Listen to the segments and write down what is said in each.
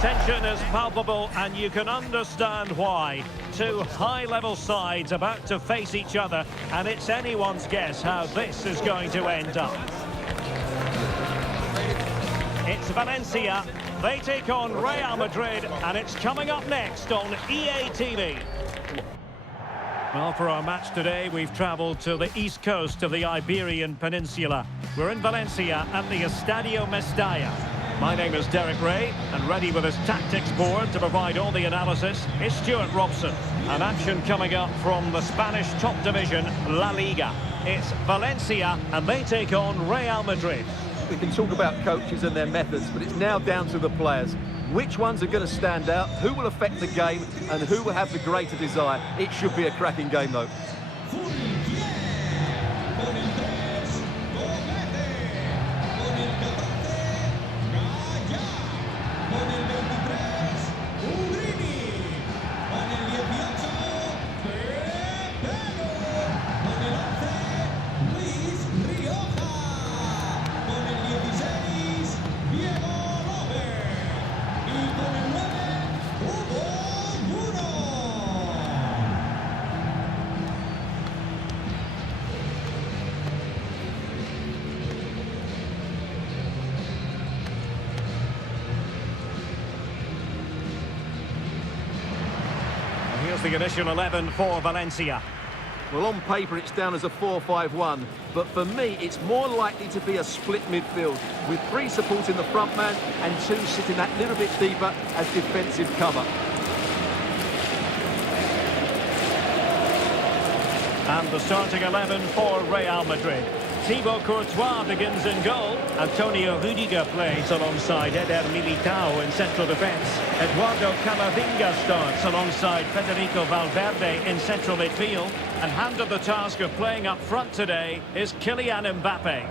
tension is palpable and you can understand why. Two high-level sides about to face each other, and it's anyone's guess how this is going to end up. It's Valencia. They take on Real Madrid, and it's coming up next on EA TV. Well, for our match today, we've travelled to the east coast of the Iberian Peninsula. We're in Valencia at the Estadio Mestalla. My name is Derek Ray, and ready with his tactics board to provide all the analysis is Stuart Robson. An action coming up from the Spanish top division, La Liga. It's Valencia, and they take on Real Madrid. We can talk about coaches and their methods, but it's now down to the players. Which ones are going to stand out, who will affect the game, and who will have the greater desire? It should be a cracking game, though. Here's the initial 11 for Valencia. Well, on paper, it's down as a 4-5-1, but for me, it's more likely to be a split midfield, with 3 supporting the front man and 2 sitting that little bit deeper as defensive cover. And the starting 11 for Real Madrid. Thibaut Courtois begins in goal. Antonio Rudiger plays alongside Eder Militao in central defence. Eduardo Camavinga starts alongside Federico Valverde in central midfield. And handed the task of playing up front today is Kylian Mbappe.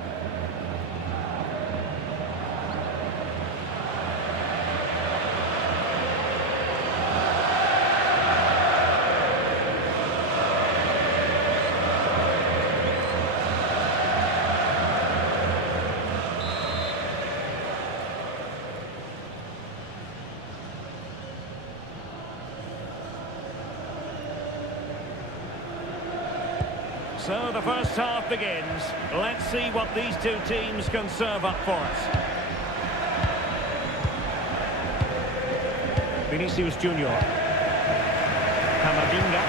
So the first half begins. Let's see what these two teams can serve up for us. Vinicius Junior. Camavinga.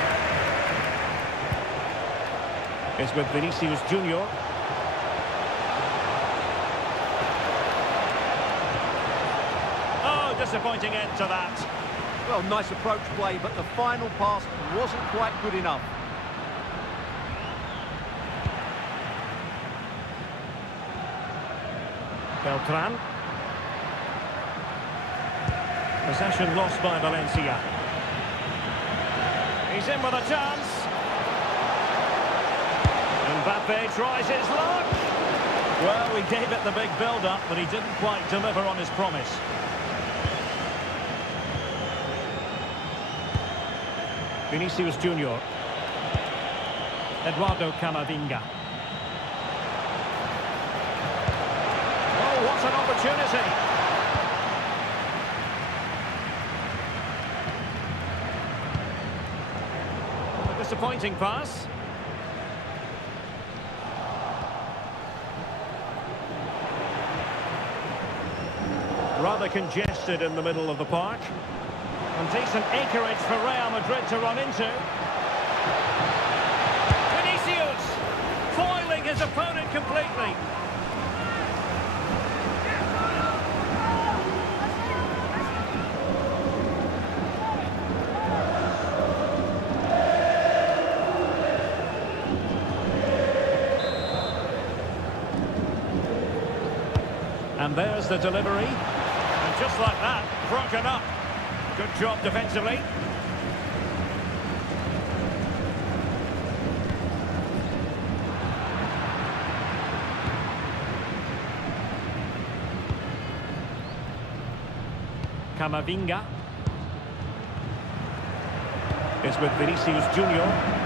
It's with Vinicius Junior. Oh, disappointing end to that. Well, nice approach play, but the final pass wasn't quite good enough. Beltran. Possession lost by Valencia. He's in with a chance. Mbappe tries his luck. Well, we gave it the big build-up, but he didn't quite deliver on his promise. Vinicius Junior. Eduardo Camavinga. What an opportunity. A disappointing pass. Rather congested in the middle of the park. And decent acreage for Real Madrid to run into. Vinicius foiling his opponent completely. And there's the delivery. And just like that, broken up. Good job defensively. Camavinga. Is with Vinicius Junior.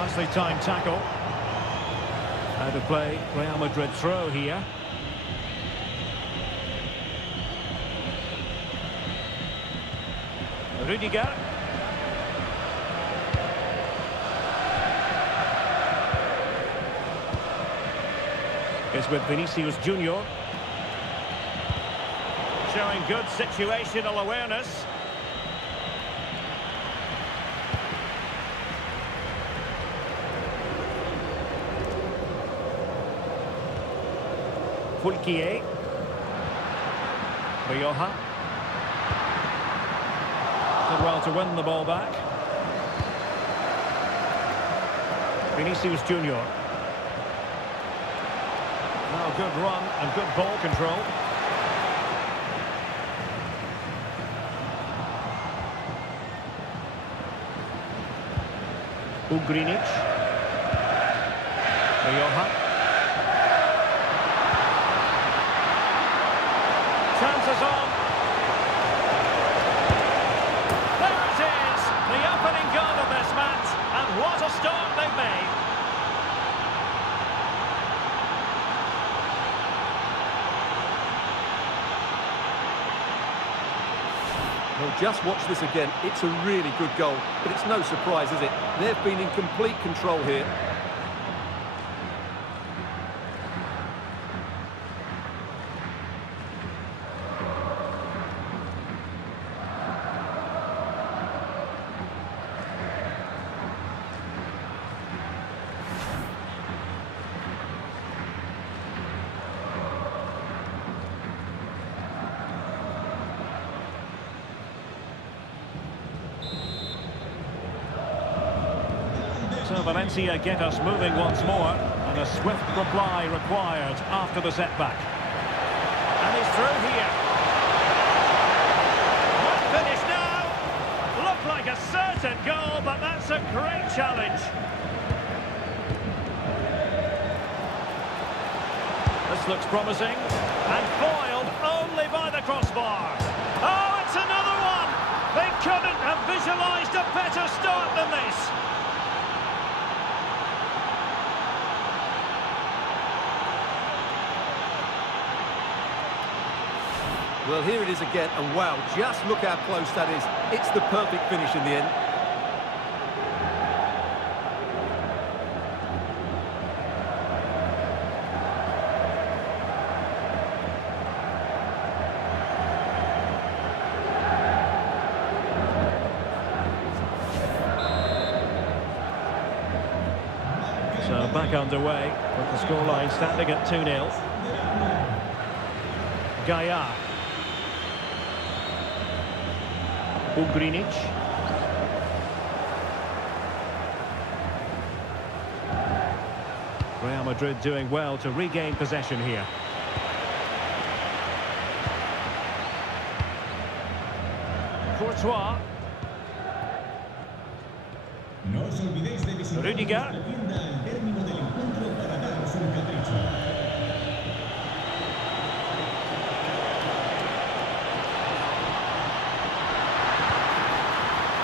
Nicely timed tackle. Out of play, Real Madrid throw here. Rudiger. Is with Vinicius Junior. Showing good situational awareness. Fulquier. Rioja. Did well to win the ball back. Vinicius Junior. Now good run and good ball control. Ugrinic. Rioja. Chances on. There it is, the opening goal of this match, and what a start they've made. Well, just watch this again. It's a really good goal, but it's no surprise, is it? They've been in complete control here. So Valencia get us moving once more, and a swift reply required after the setback. And he's through here. Not finished now. Looked like a certain goal, but that's a great challenge. This looks promising, and foiled only by the crossbar. Oh, it's another one! They couldn't have visualised a better start than this. Well, here it is again, and wow, just look how close that is. It's the perfect finish in the end. So back underway, with the scoreline standing at 2-0. Gaia. Ugrinic. Real Madrid doing well to regain possession here. Courtois. No os olvidéis de visitar Rudiger. nuestra tienda al término del encuentro para daros un capricho.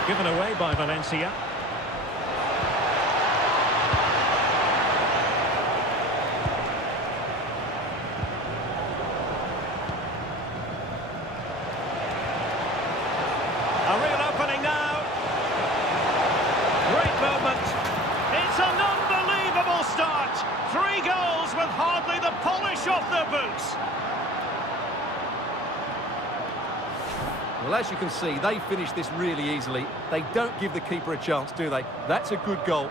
Given away by Valencia. A real opening now. Great moment. It's an unbelievable start. 3 goals with hardly the polish off their boots. Well, as you can see, they finished this really easily. They don't give the keeper a chance, do they? That's a good goal.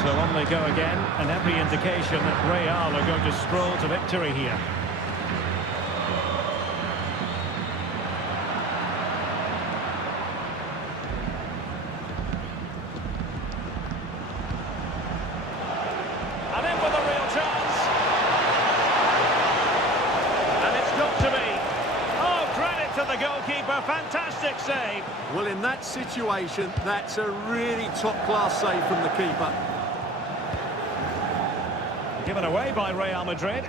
So on they go again, and every indication that Real are going to stroll to victory here. And in with a real chance. And it's got to be. Oh, credit to the goalkeeper. Fantastic. Fantastic save. Well, in that situation, that's a really top-class save from the keeper. Given away by Real Madrid.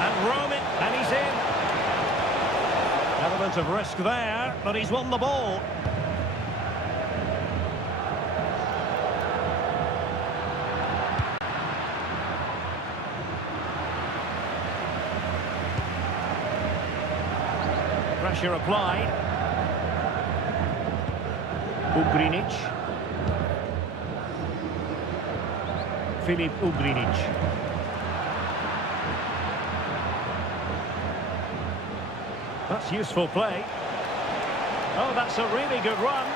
And roaming, and he's in. Element of risk there, but he's won the ball. Pressure applied. Ugrinic. Filip Ugrinic. That's useful play. Oh, that's a really good run.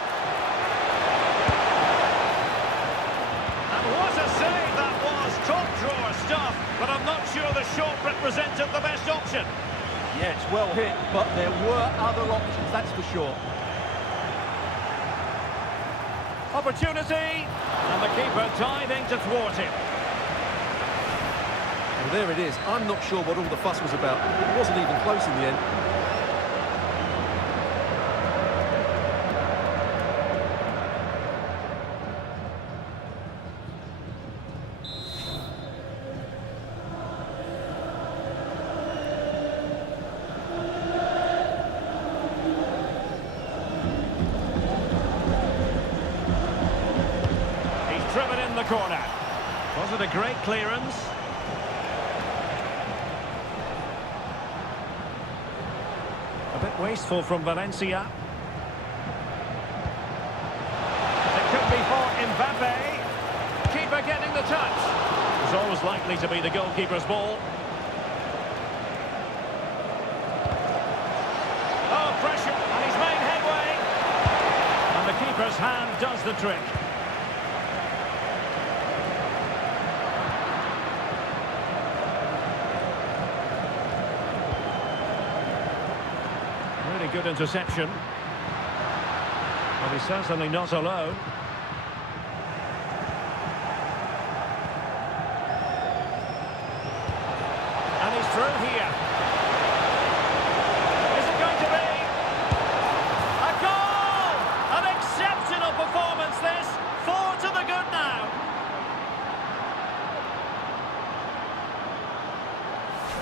And what a save that was. Top drawer stuff, but I'm not sure the shot represented the best option. Yeah, it's well hit, but there were other options, that's for sure. Opportunity, and the keeper diving to thwart him. Well, there it is. I'm not sure what all the fuss was about. It wasn't even close in the end. Driven in the corner. Was it a great clearance? A bit wasteful from Valencia. It could be for Mbappe. Keeper getting the touch. It's always likely to be the goalkeeper's ball. Oh, pressure, and he's made headway. And the keeper's hand does the trick. Good interception. But he's certainly not alone. And he's through here. Is it going to be? A goal! An exceptional performance this. 4 to the good now.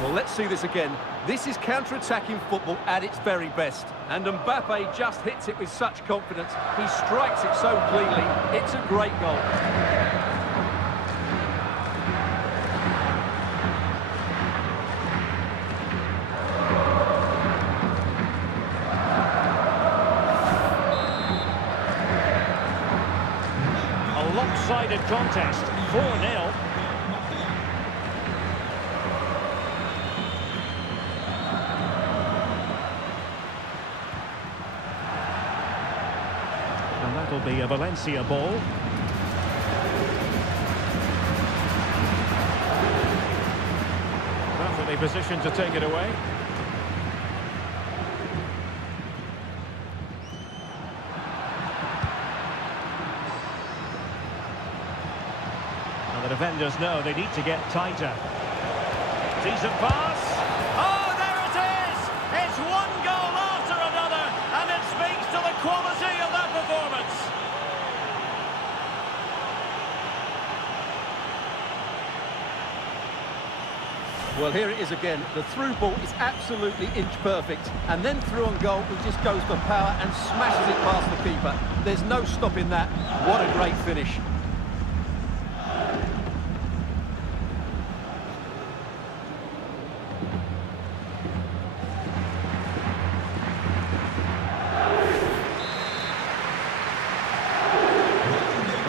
Well, let's see this again. This is counter-attacking football at its very best. And Mbappe just hits it with such confidence. He strikes it so cleanly. It's a great goal. A lopsided contest. 4-0. That'll be a Valencia ball. Perfectly positioned to take it away. And the defenders know they need to get tighter. Decent pass. Oh, there it is! It's one goal after another, and it speaks to the quality of that performance. Well, here it is again. The through ball is absolutely inch perfect. And then through on goal, he just goes for power and smashes it past the keeper. There's no stopping that. What a great finish.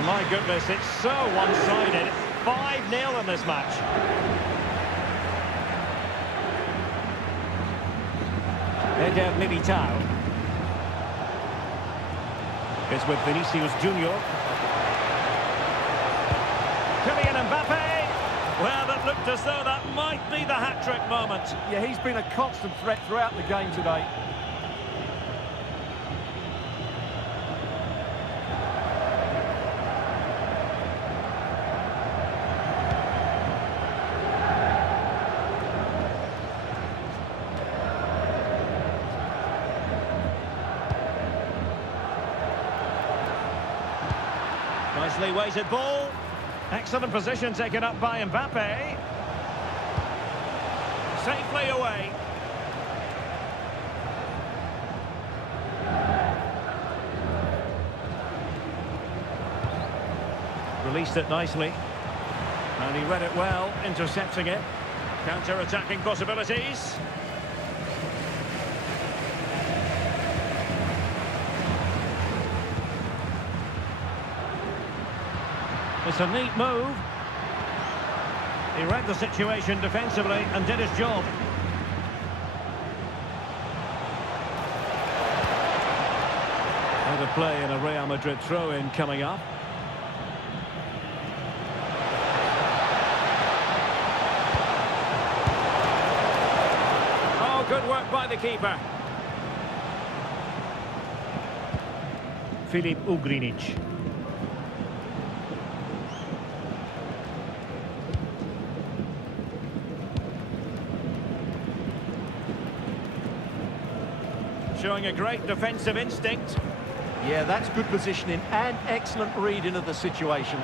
My goodness, it's so one-sided. 5-0 in this match. Eder Militao. It's with Vinicius Junior. Kylian Mbappe. Well, it looked as though that might be the hat-trick moment. Yeah, he's been a constant threat throughout the game today. Nicely weighted ball. Excellent position taken up by Mbappe. Safely away. Released it nicely. And he read it well, intercepting it. Counter-attacking possibilities. It's a neat move. He read the situation defensively and did his job. Out of play in a Real Madrid throw-in coming up. Oh, good work by the keeper. Filip Ugrinic. Showing a great defensive instinct. Yeah, that's good positioning and excellent reading of the situation.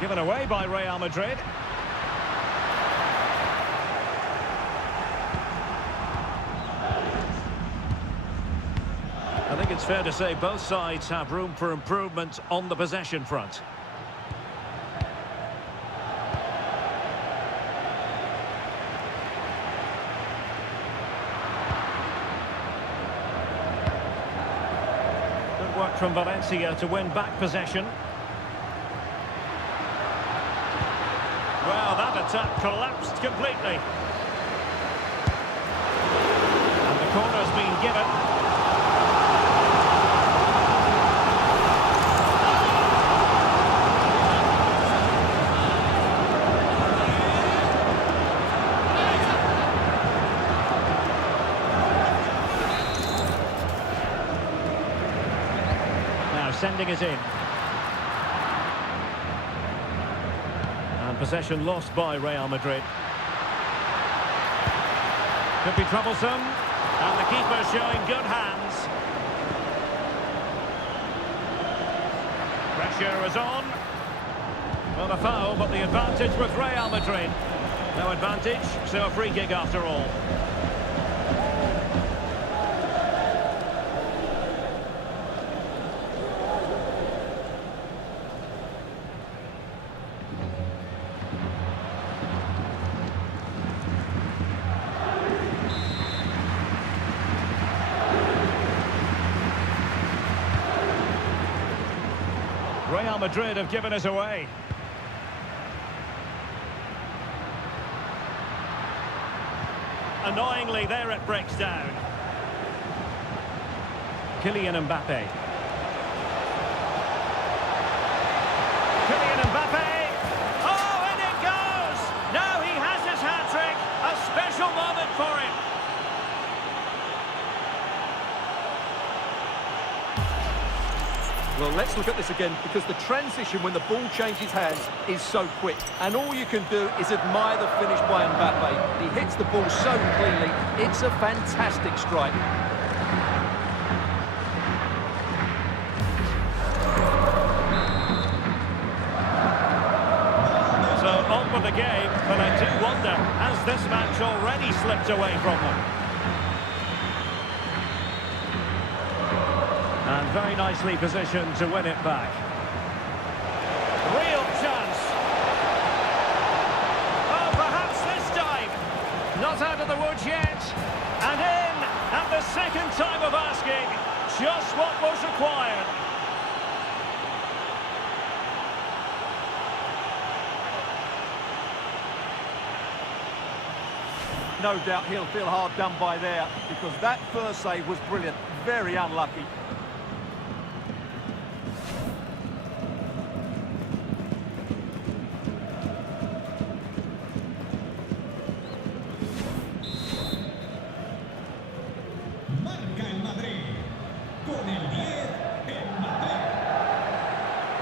Given away by Real Madrid. I think it's fair to say both sides have room for improvement on the possession front. Work from Valencia to win back possession. Well, that attack collapsed completely. And the corner's been given. Sending it in. And possession lost by Real Madrid. Could be troublesome. And the keeper showing good hands. Pressure is on. Well, a foul, but the advantage with Real Madrid. No advantage, so a free kick after all. Real Madrid have given us away. Annoyingly, there it breaks down. Kylian Mbappe. Kylian Mbappe. Oh, and it goes! Now he has his hat-trick. A special moment for him. Well, let's look at this again, because the transition when the ball changes hands is so quick. And all you can do is admire the finish by Mbappe. He hits the ball so cleanly. It's a fantastic strike. So on with the game, but I do wonder, has this match already slipped away from them? And very nicely positioned to win it back. Real chance. Oh, perhaps this time. Not out of the woods yet. And in at the second time of asking. Just what was required. No doubt he'll feel hard done by there, because that first save was brilliant. Very unlucky. Marca el Madrid. Con el 10, Mbappé.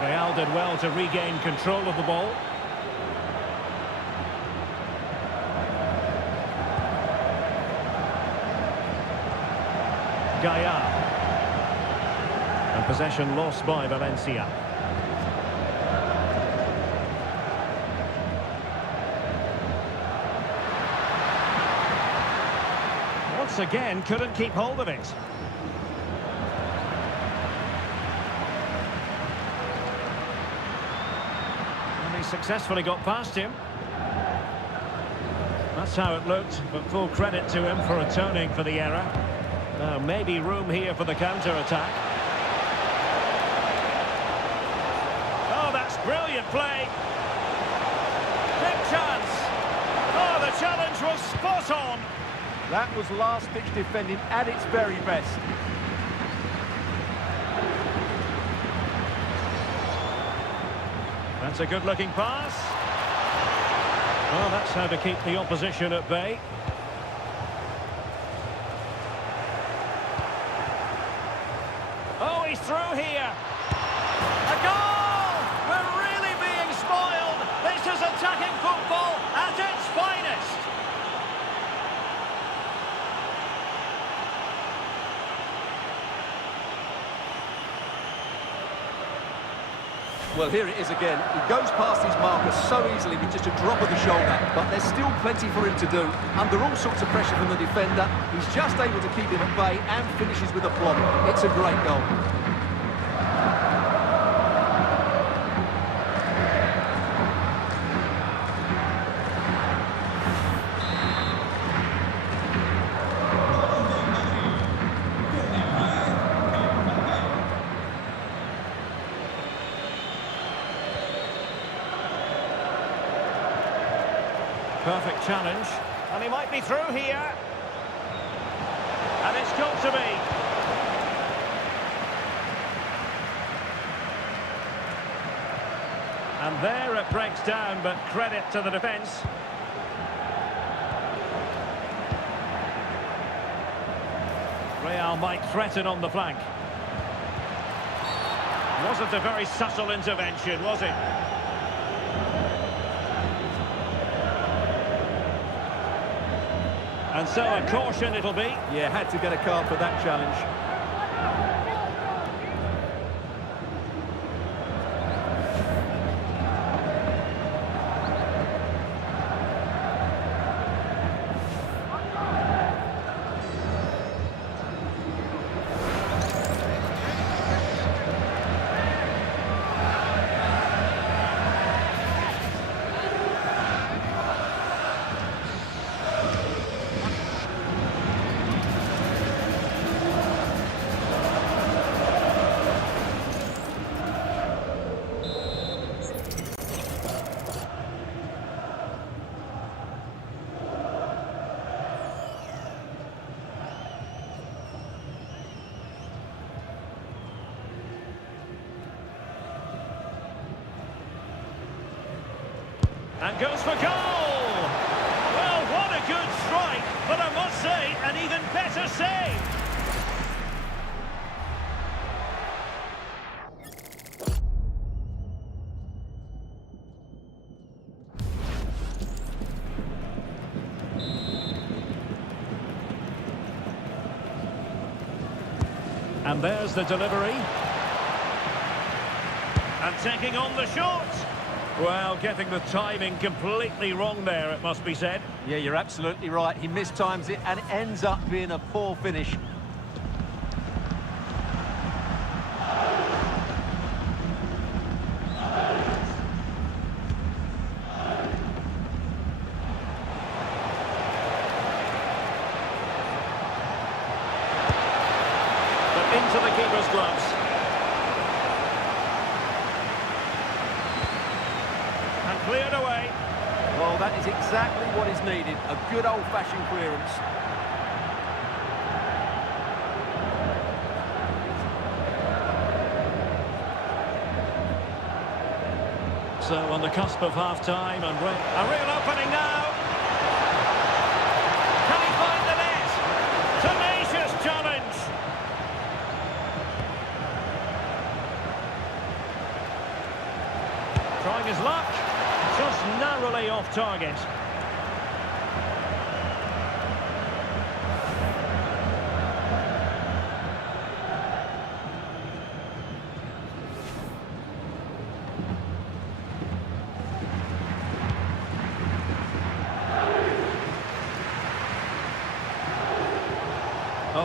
Real did well to regain control of the ball. And possession lost by Valencia. Once again, couldn't keep hold of it. And he successfully got past him. That's how it looked, but full credit to him for atoning for the error. Now, maybe room here for the counter-attack. Oh, that's brilliant play. Big chance. Oh, the challenge was spot on. That was last-ditch defending at its very best. That's a good-looking pass. Well, that's how to keep the opposition at bay. Oh, he's through here. A goal! We're really being spoiled. This is attacking football at its finest. Well, here it is again. He goes past his marker so easily with just a drop of the shoulder, but there's still plenty for him to do. Under all sorts of pressure from the defender, he's just able to keep him at bay and finishes with aplomb. It's a great goal. Perfect challenge, and he might be through here. And it's got to be. And there it breaks down, but credit to the defence. Real might threaten on the flank. Wasn't a very subtle intervention, was it? And so a caution it'll be. Yeah, had to get a card for that challenge. And goes for goal! Well, what a good strike, but I must say, an even better save! And there's the delivery. And taking on the shot! Well, getting the timing completely wrong there, it must be said. Yeah, you're absolutely right. He mistimes it and it ends up being a poor finish. But into the keeper's gloves. Cleared away. Well, that is exactly what is needed. A good old-fashioned clearance. So on the cusp of half-time and a real opening now. Can he find the net? Tenacious challenge. Trying his luck. Just narrowly off target.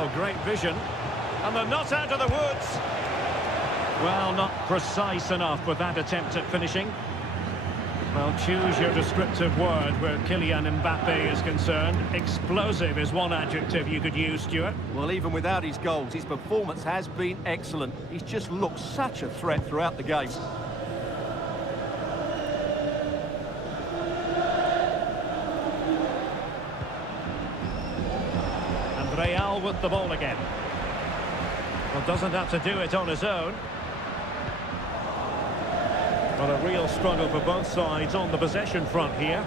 Oh, great vision. And they're not out of the woods. Well, not precise enough with that attempt at finishing. Well, choose your descriptive word where Kylian Mbappe is concerned. Explosive is one adjective you could use, Stuart. Well, even without his goals, his performance has been excellent. He's just looked such a threat throughout the game. And Real with the ball again. Well, doesn't have to do it on his own. But a real struggle for both sides on the possession front here.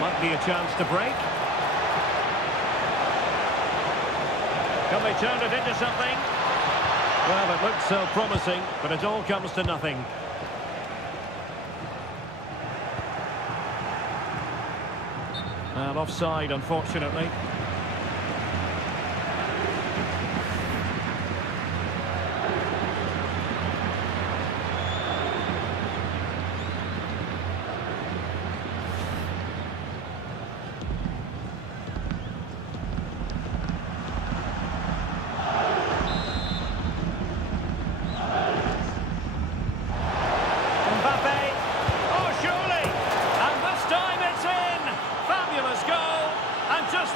Might be a chance to break. Can they turn it into something? Well, it looked so promising, but it all comes to nothing. And offside, unfortunately.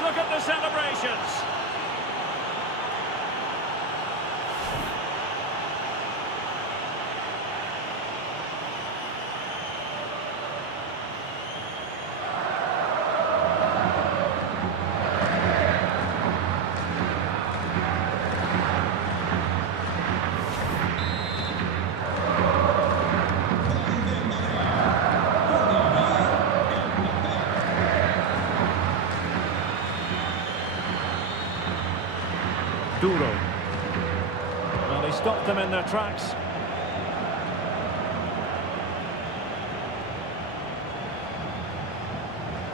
Look at the celebrations. Duro. Well, he stopped them in their tracks.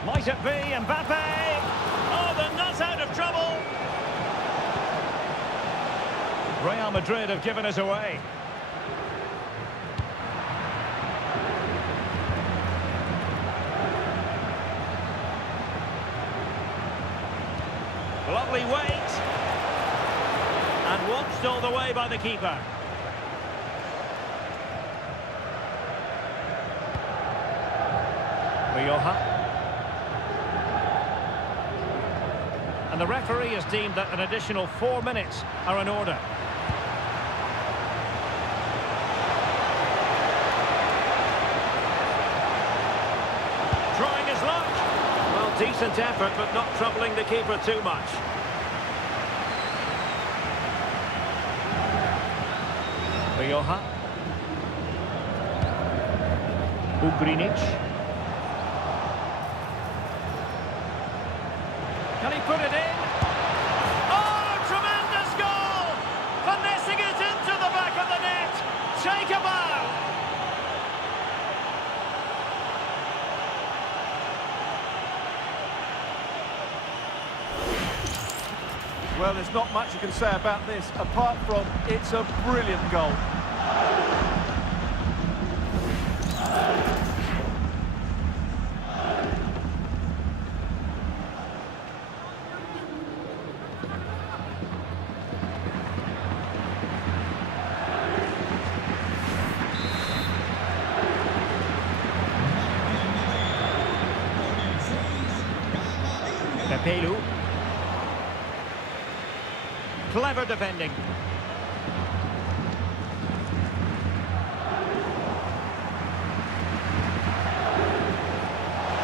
Might it be Mbappe? Oh, they're not out of trouble. Real Madrid have given us away. Lovely weight. And watched all the way by the keeper. Rioja. And the referee has deemed that an additional 4 minutes are in order. Trying his luck. Well, decent effort, but not troubling the keeper too much. Rioja. Ugrinic. Can he put it in? Oh, tremendous goal! Finessing it into the back of the net. Take a bow. Well, there's not much you can say about this, apart from it's a brilliant goal. Pepelu. Clever defending.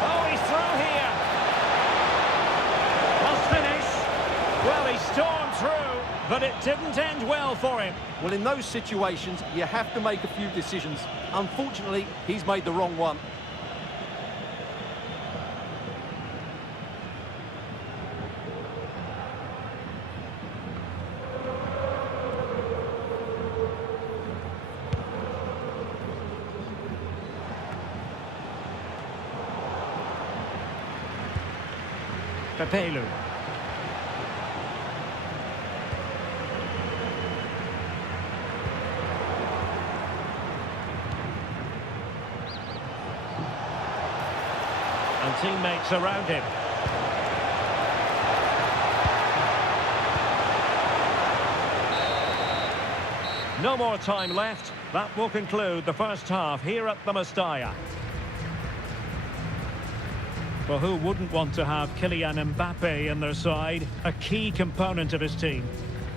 Oh, he's through here. Must finish. Well, he stormed through, but it didn't end well for him. Well, in those situations, you have to make a few decisions. Unfortunately, he's made the wrong one. Pepelu. And teammates around him. No more time left. That will conclude the first half here at the Mestalla. Well, who wouldn't want to have Kylian Mbappe in their side? A key component of his team.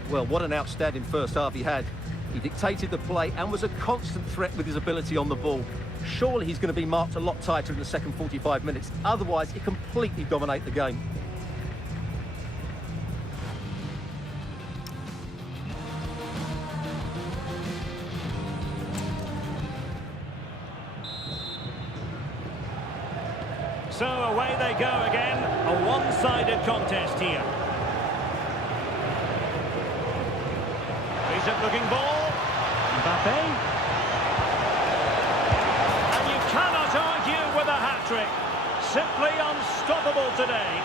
Well, what an outstanding first half he had. He dictated the play and was a constant threat with his ability on the ball. Surely he's going to be marked a lot tighter in the second 45 minutes. Otherwise, he completely dominate the game. So away they go again. A one-sided contest here. Decent-looking ball. Mbappe. And you cannot argue with a hat-trick. Simply unstoppable today.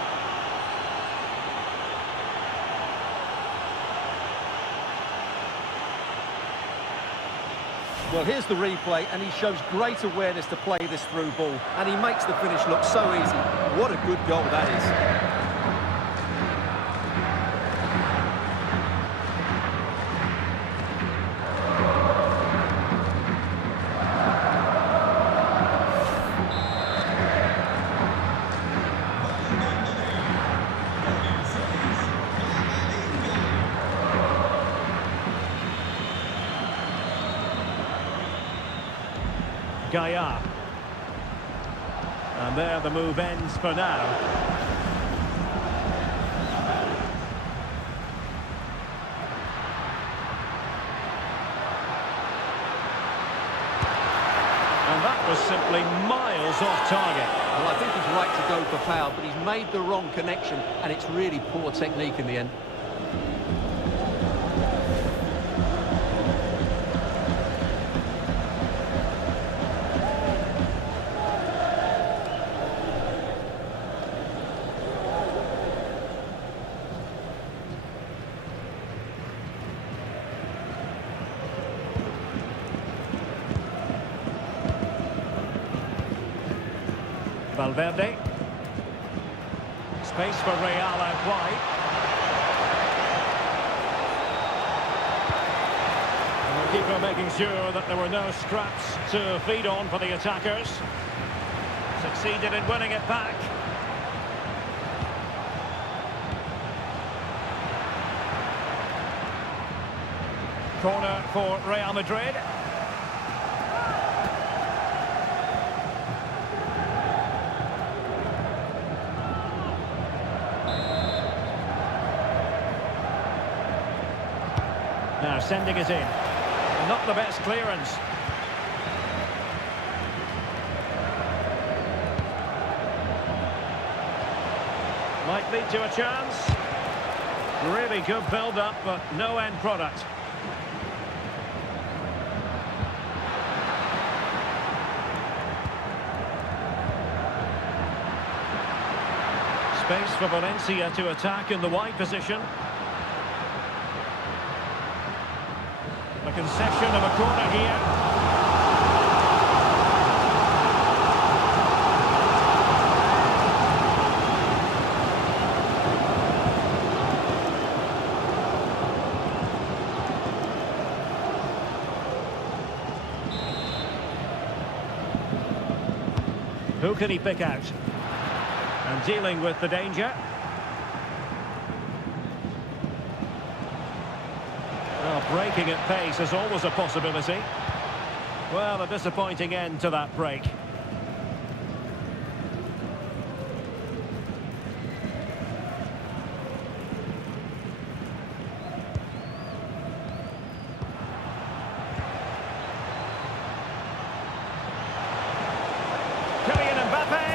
Well, here's the replay, and he shows great awareness to play this through ball, and he makes the finish look so easy. What a good goal that is. Gaia. And there the move ends for now. And that was simply miles off target. Well, I think he's right to go for foul, but he's made the wrong connection, and it's really poor technique in the end. Valverde. Space for Real out wide. And the keeper making sure that there were no scraps to feed on for the attackers. Succeeded in winning it back. Corner for Real Madrid. Now sending it in. Not the best clearance. Might lead to a chance. Really good build-up, but no end product. Space for Valencia to attack in the wide position. A concession of a corner here. Who can he pick out? And dealing with the danger. Well, breaking at pace is always a possibility. Well, a disappointing end to that break. Kylian Mbappe,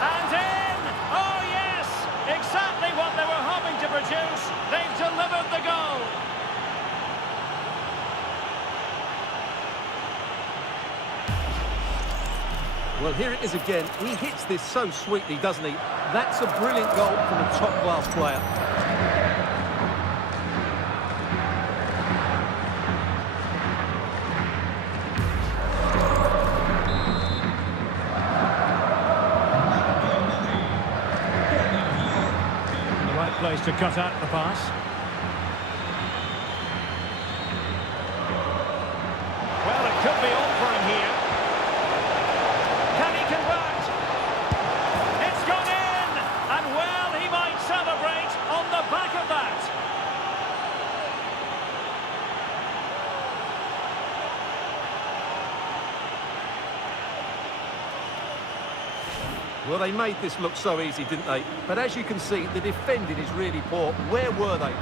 and in! Oh yes! Exactly what they were hoping to produce. They've delivered the goal. Well, here it is again. He hits this so sweetly, doesn't he? That's a brilliant goal from a top-class player. place to cut out the pass. Well, it could be on for him here. Can he convert? It's gone in! And well, he might celebrate on the back of that. Well, they made this look so easy, didn't they? But as you can see, the defending is really poor. Where were they?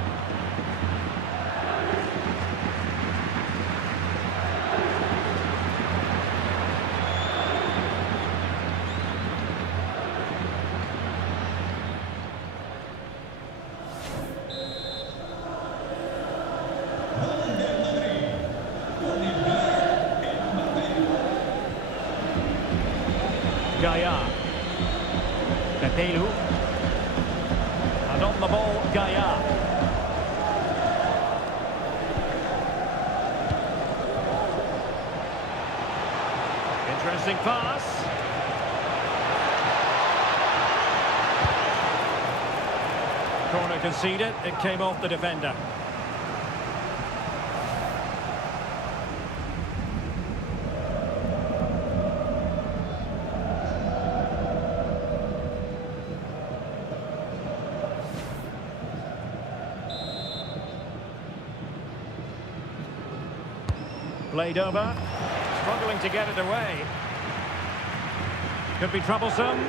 Gaia. Pepelu. And on the ball, Gaia. Interesting pass. Corner conceded, it came off the defender. Played over, struggling to get it away. Could be troublesome.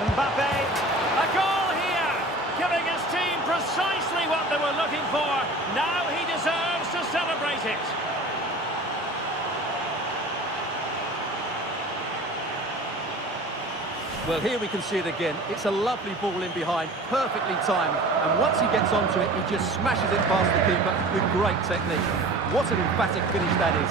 Mbappe, a goal here, giving his team precisely what they were looking for. Now he deserves to celebrate it. Well, here we can see it again. It's a lovely ball in behind, perfectly timed. And once he gets onto it, he just smashes it past the keeper with great technique. What an emphatic finish that is.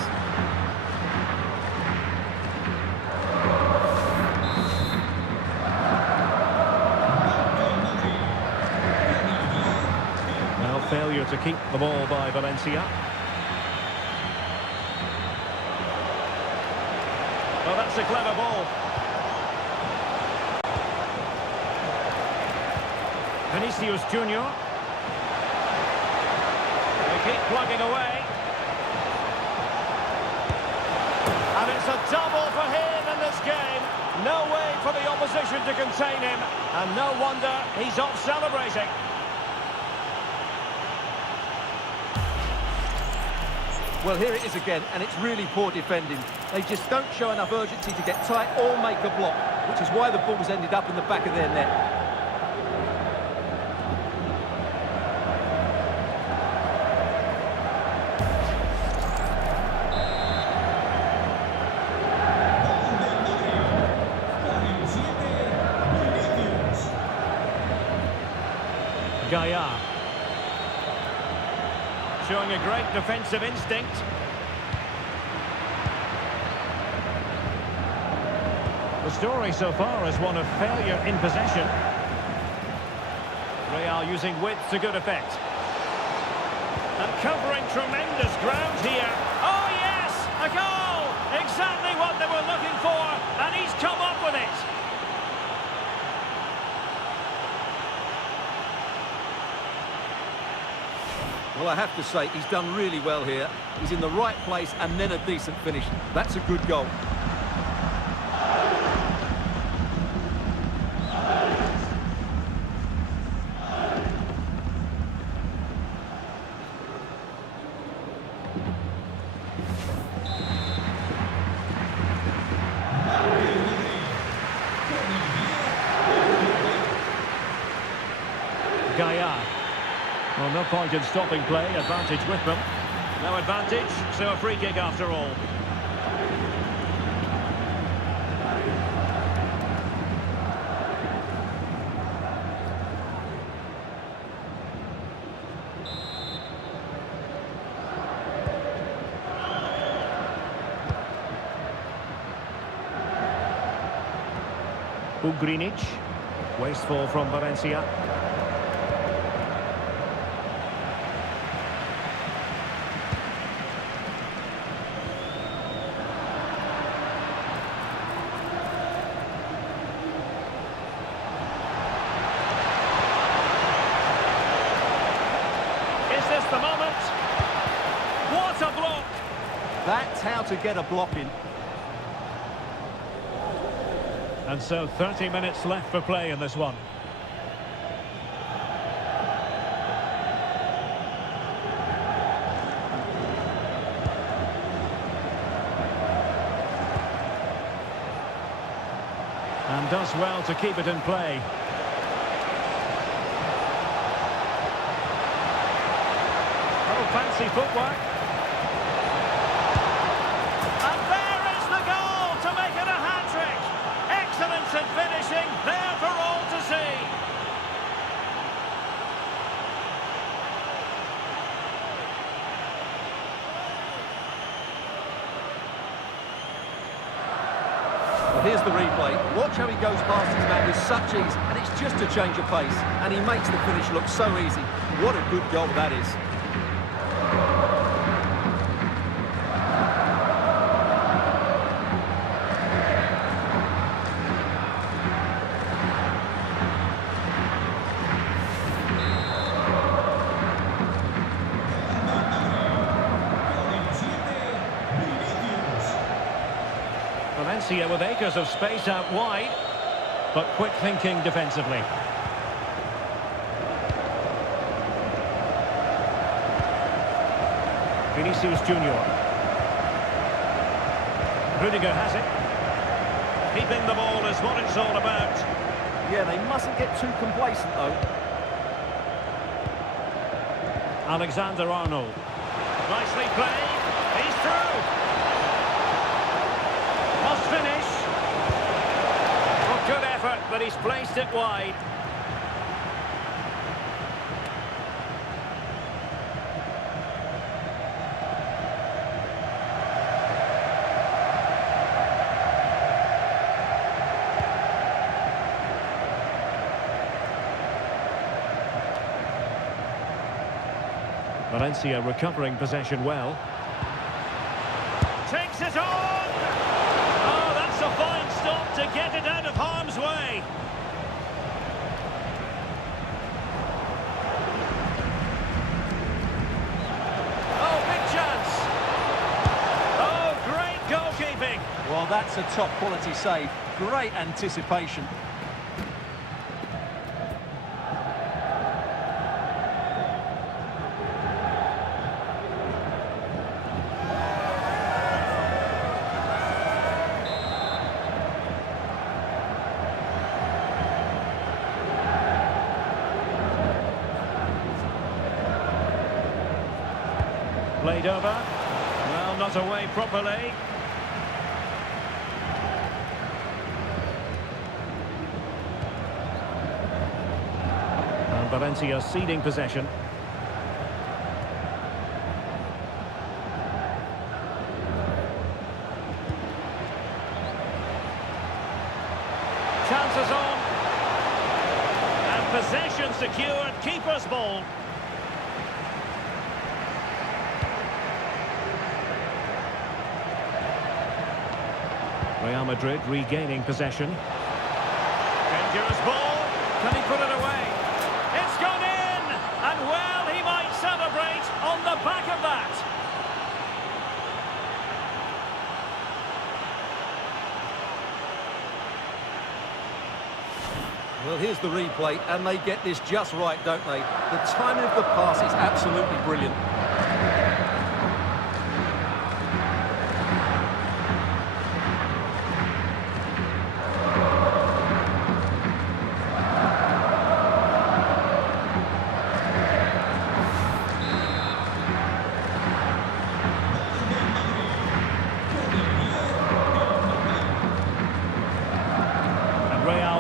Well, failure to keep the ball by Valencia. Well, that's a clever ball. Vinicius Junior. They keep plugging away. And it's a double for him in this game. No way for the opposition to contain him. And no wonder he's off celebrating. Well, here it is again, and it's really poor defending. They just don't show enough urgency to get tight or make a block, which is why the ball's ended up in the back of their net. Gaia. Showing a great defensive instinct. The story so far is one of failure in possession. Real using width to good effect. And covering tremendous ground here. Oh yes! A goal! Exactly what they were looking for, and he's come up with it. Well, I have to say, he's done really well here. He's in the right place and then a decent finish. That's a good goal. Gaia. Well, no point in stopping play, advantage with them. No advantage, so a free kick after all. Ugrinic, wasteful from Valencia. how to get a block in. And so 30 minutes left for play in this one. And does well to keep it in play. Oh, fancy footwork. And there is the goal to make it a hat-trick. Excellence in finishing, there for all to see. Well, here's the replay. Watch how he goes past his man with such ease, and it's just a change of pace, and he makes the finish look so easy. What a good goal that is. Valencia with acres of space out wide, but quick thinking defensively. Vinicius Junior. Rudiger has it. Keeping the ball is what it's all about. Yeah, they mustn't get too complacent, though. Alexander-Arnold. Nicely played. He's through. Must finish. Well, good effort, but he's placed it wide. Valencia recovering possession well. Takes it on! Oh, that's a fine stop to get it out of harm's way. Oh, big chance. Oh, great goalkeeping. Well, that's a top-quality save. Great anticipation. Played over. Well, not away properly. And Valencia ceding possession. Chances on. And possession secured. Keeper's ball. Real Madrid regaining possession. Dangerous ball. Can he put it away? It's gone in! And well, he might celebrate on the back of that. Well, here's the replay, and they get this just right, don't they? The timing of the pass is absolutely brilliant.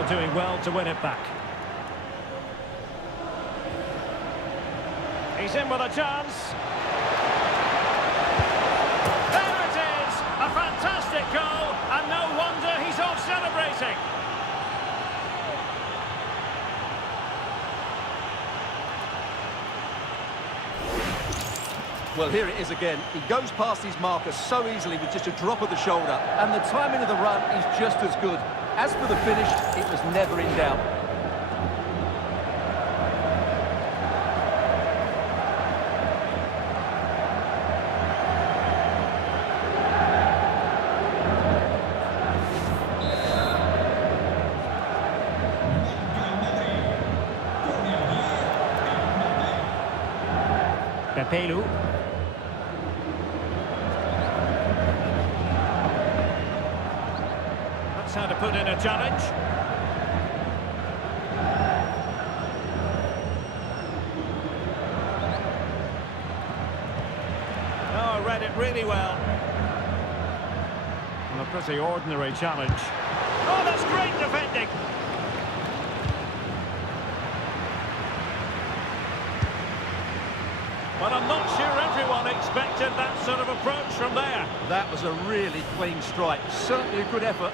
Doing well to win it back. He's in with a chance. There it is! A fantastic goal, and no wonder he's off celebrating. Well, here it is again. He goes past his marker so easily with just a drop of the shoulder, and the timing of the run is just as good. As for the finish, it was never in doubt. Pepelu. That's how to put in a challenge. Oh, read it really well. And a pretty ordinary challenge. Oh, that's great defending. But I'm not sure everyone expected that sort of approach from there. That was a really clean strike. Certainly a good effort.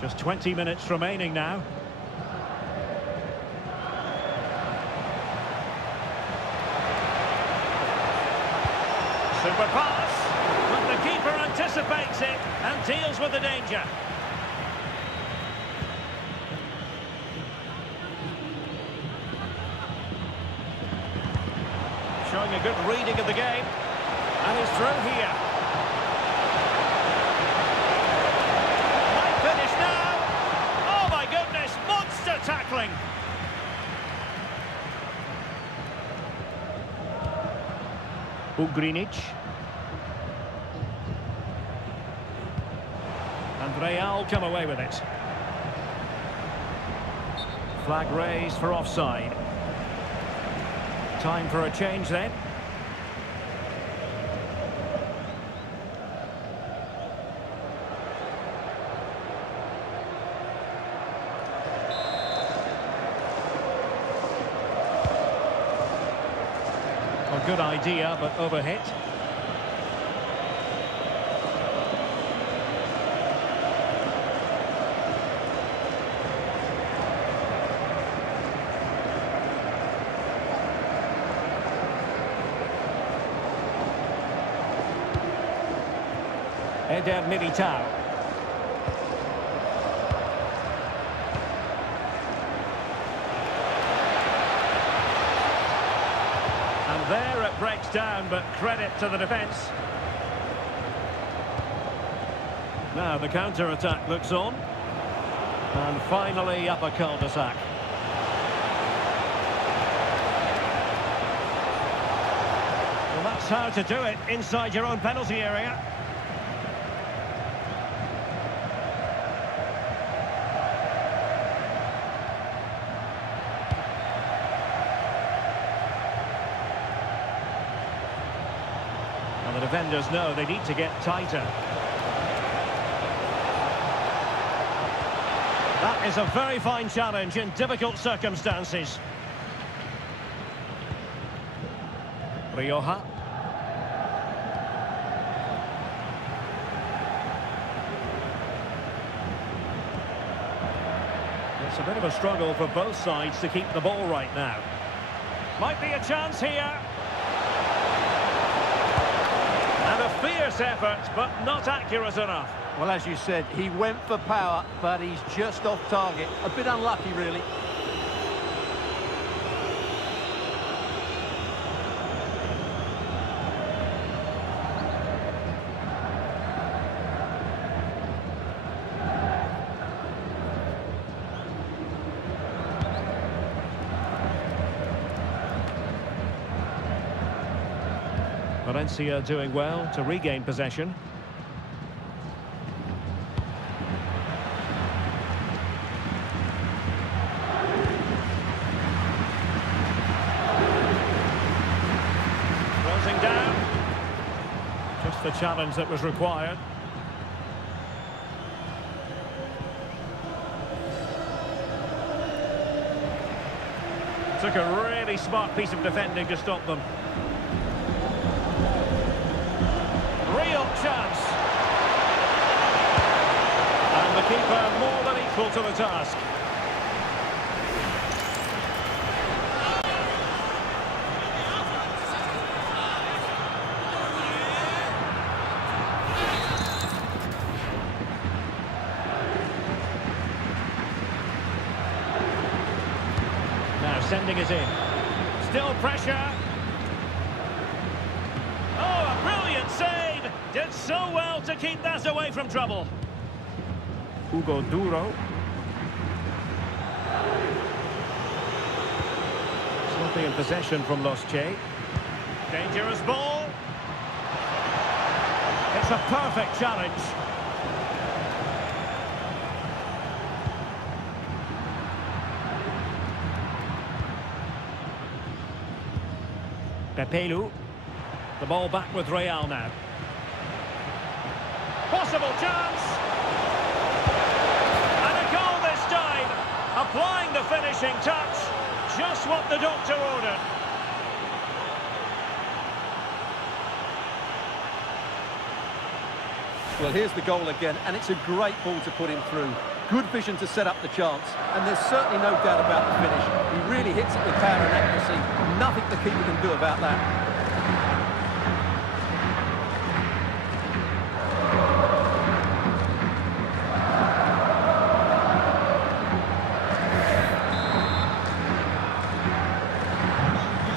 Just 20 minutes remaining now. Super pass, but the keeper anticipates it and deals with the danger. Showing a good reading of the game, and he's through here. Finish now. Oh my goodness, monster tackling. Ugrinic. And Real come away with it. Flag raised for offside. Time for a change then. A good idea, but overhit. Eder Militao. And there it breaks down, but credit to the defence. Now the counter-attack looks on. And finally up a cul-de-sac. Well, that's how to do it inside your own penalty area. And the defenders know they need to get tighter. That is a very fine challenge in difficult circumstances. Rioja. It's a bit of a struggle for both sides to keep the ball right now. Might be a chance here. And a fierce effort, but not accurate enough. Well, as you said, he went for power, but he's just off target. A bit unlucky, really. Valencia doing well to regain possession. Closing down. Just the challenge that was required. Took a really smart piece of defending to stop them. Real chance. And the keeper more than equal to the task. now, sending it in. Still pressure. Oh, a brilliant save! Did so well to keep that away from trouble. Hugo Duro. Sloppy in possession from Losche. Dangerous ball. It's a perfect challenge. Pepelu. The ball back with Real now. Possible chance. And a goal this time. Applying the finishing touch. Just what the doctor ordered. Well, here's the goal again, and it's a great ball to put him through. Good vision to set up the chance, and there's certainly no doubt about the finish. He really hits it with power and accuracy. Nothing the keeper can do about that.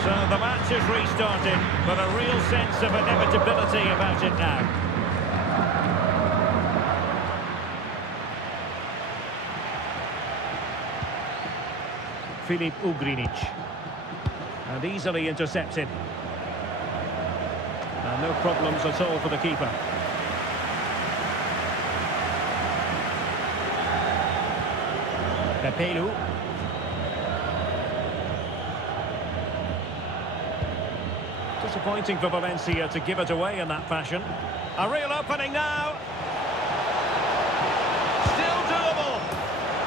So the match is restarted, but a real sense of inevitability about it now. Filip Ugrinic. And easily intercepted. And no problems at all for the keeper. Pepelu. Disappointing for Valencia to give it away in that fashion. A real opening now. Still doable.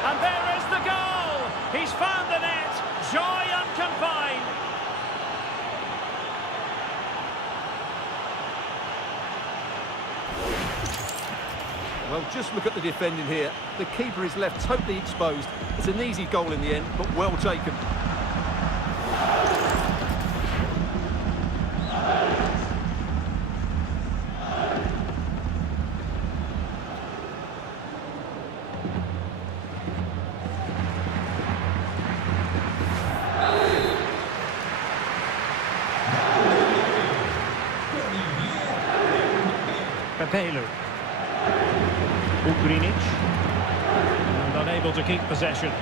And there is the goal. He's found the net. Joy unconfined. Well, just look at the defending here. The keeper is left totally exposed. It's an easy goal in the end, but well taken. Pepelu. Ugrinic. And unable to keep possession.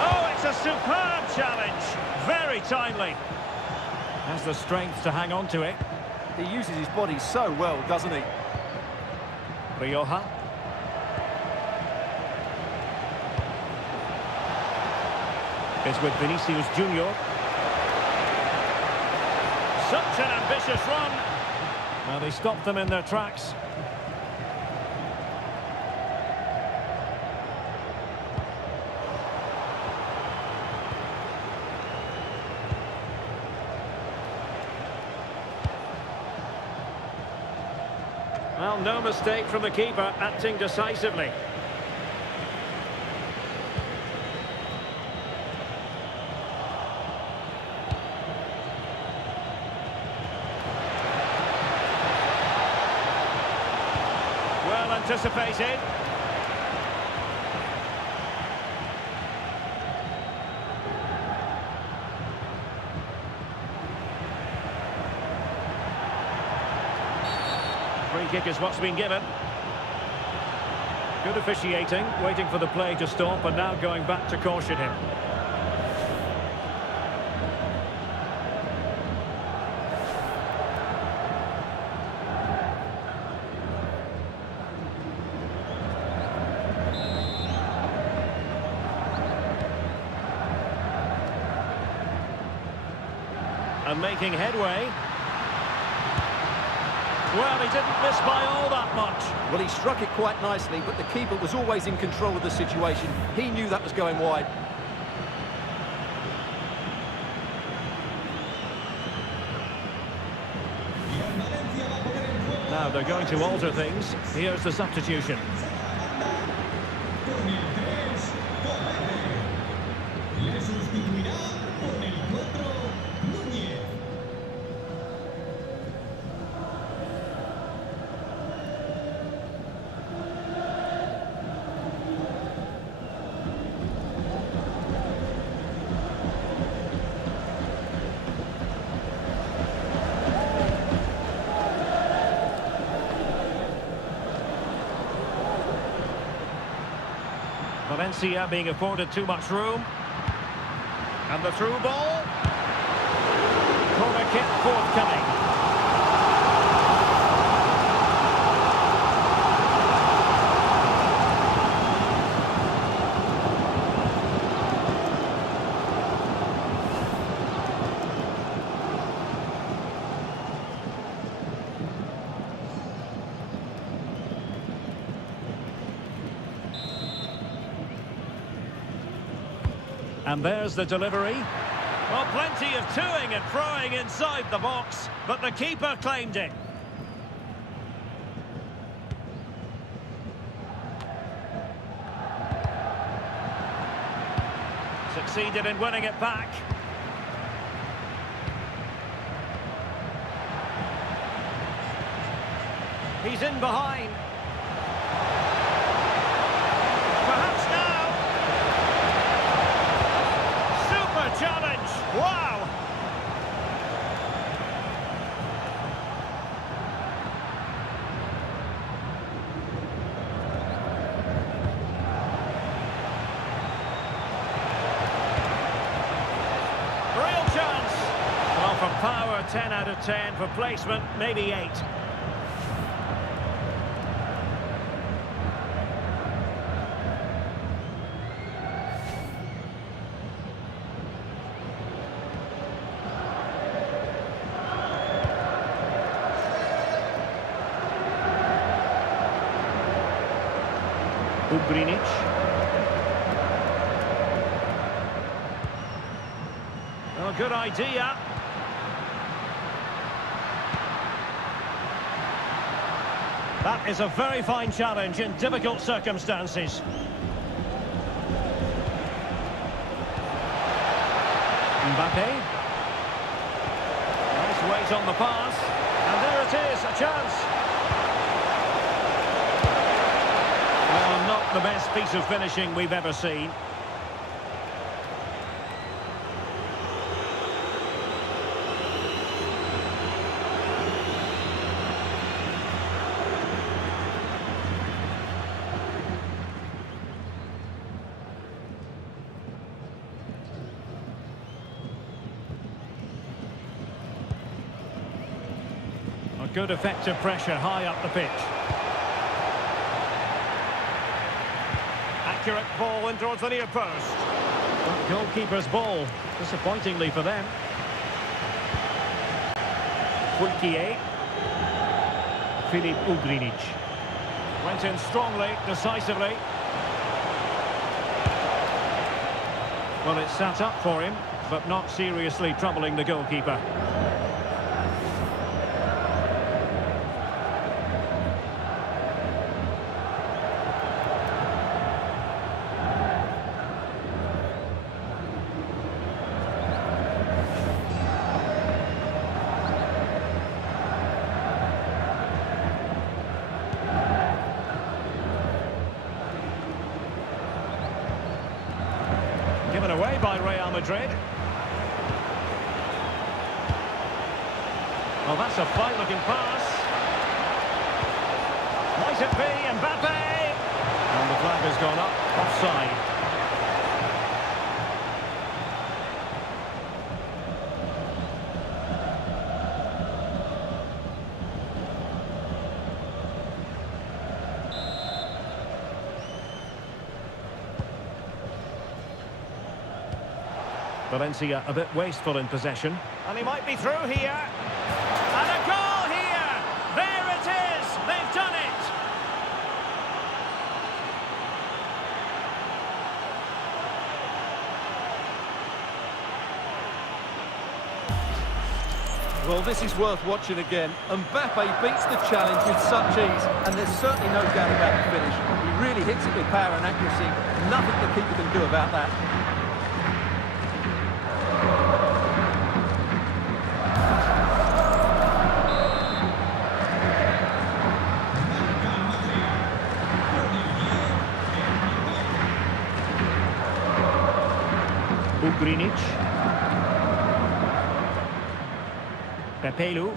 Oh, it's a superb challenge. Very timely. Has the strength to hang on to it. He uses his body so well, doesn't he? Rioja. It's with Vinicius Junior. Such an ambitious run. Well, they stopped them in their tracks. Well, no mistake from the keeper, acting decisively. Well anticipated. Free kick is what's been given. Good officiating, waiting for the play to stop and now going back to caution him. And making headway. Well, he didn't miss by all that much. Well, he struck it quite nicely, but the keeper was always in control of the situation. He knew that was going wide. Now they're going to alter things. Here's the substitution. Valencia being afforded too much room. And the through ball. Corner kick forthcoming. And there's the delivery. Well, plenty of toing and throwing inside the box, but the keeper claimed it. Succeeded in winning it back. He's in behind. Perhaps now. Challenge! Wow! Real chance! Well, for power, 10 out of 10. For placement, maybe 8. Ugrinic. Oh, good idea. That is a very fine challenge in difficult circumstances. Mbappe. Nice weight on the pass. And there it is, a chance. Well, not the best piece of finishing we've ever seen. A good effective pressure high up the pitch. Accurate ball in towards the near post. But goalkeeper's ball, disappointingly for them. Fulquier. Filip Ugrinic. Went in strongly, decisively. Well, it's sat up for him, but not seriously troubling the goalkeeper. Given away by Real Madrid. Well, that's a fine-looking pass. Might it be Mbappe? And the flag has gone up, offside. Valencia a bit wasteful in possession. And he might be through here. And a goal here! There it is! They've done it! Well, this is worth watching again. Mbappe beats the challenge with such ease, and there's certainly no doubt about the finish. He really hits it with power and accuracy. Nothing the keeper can do about that. Ugrinic. Pepelu.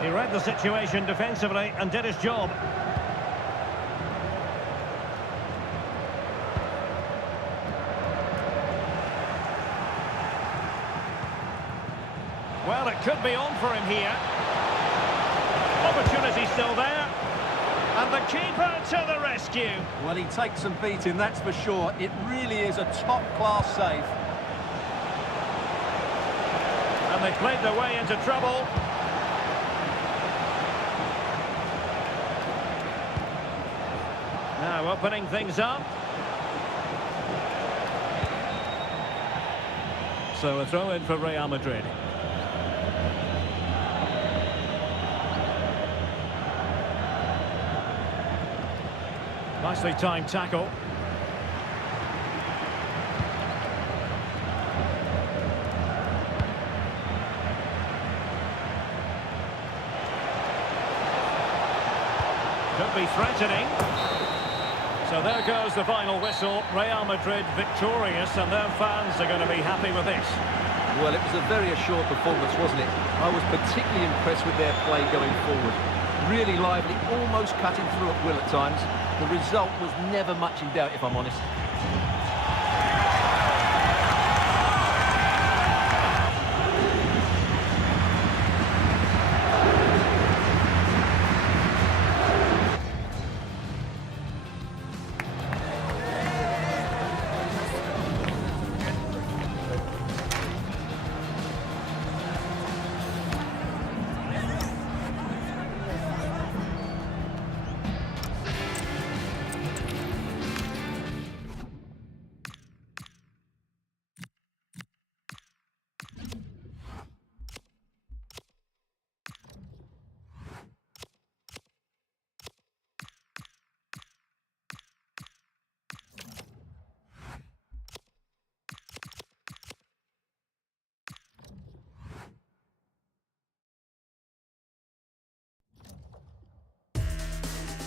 He read the situation defensively and did his job. could be on for him here. Opportunity still there. And the keeper to the rescue. Well, he takes some beating, that's for sure. It really is a top-class save. And they played their way into trouble. Now opening things up. So a throw in for Real Madrid. Nicely timed tackle. Could be threatening. So there goes the final whistle. Real Madrid victorious, and their fans are going to be happy with this. Well, it was a very assured performance, wasn't it? I was particularly impressed with their play going forward. Really lively, almost cutting through at will at times. The result was never much in doubt, if I'm honest.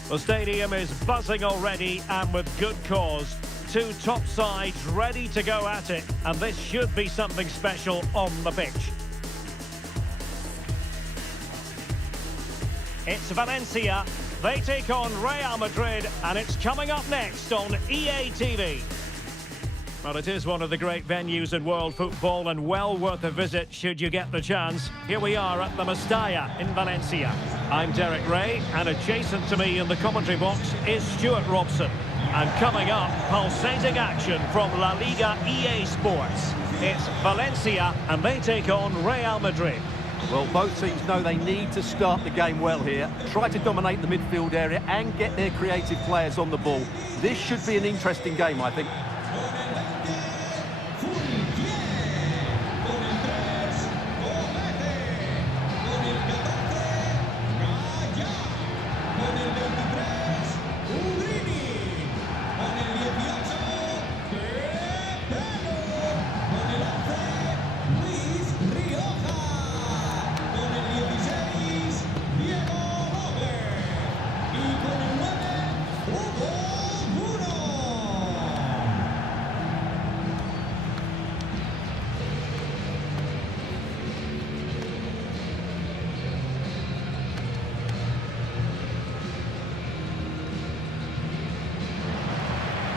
The stadium is buzzing already, and with good cause. Two top sides ready to go at it, and this should be something special on the pitch. It's Valencia. They take on Real Madrid, and it's coming up next on EA TV. Well, it is one of the great venues in world football, and well worth a visit should you get the chance. Here we are at the Mestalla in Valencia. I'm Derek Ray, and adjacent to me in the commentary box is Stuart Robson. And coming up, pulsating action from Laliga EA Sports. It's Valencia, and they take on Real Madrid. Well, both teams know they need to start the game well here. Try to dominate the midfield area and get their creative players on the ball. This should be an interesting game, I think.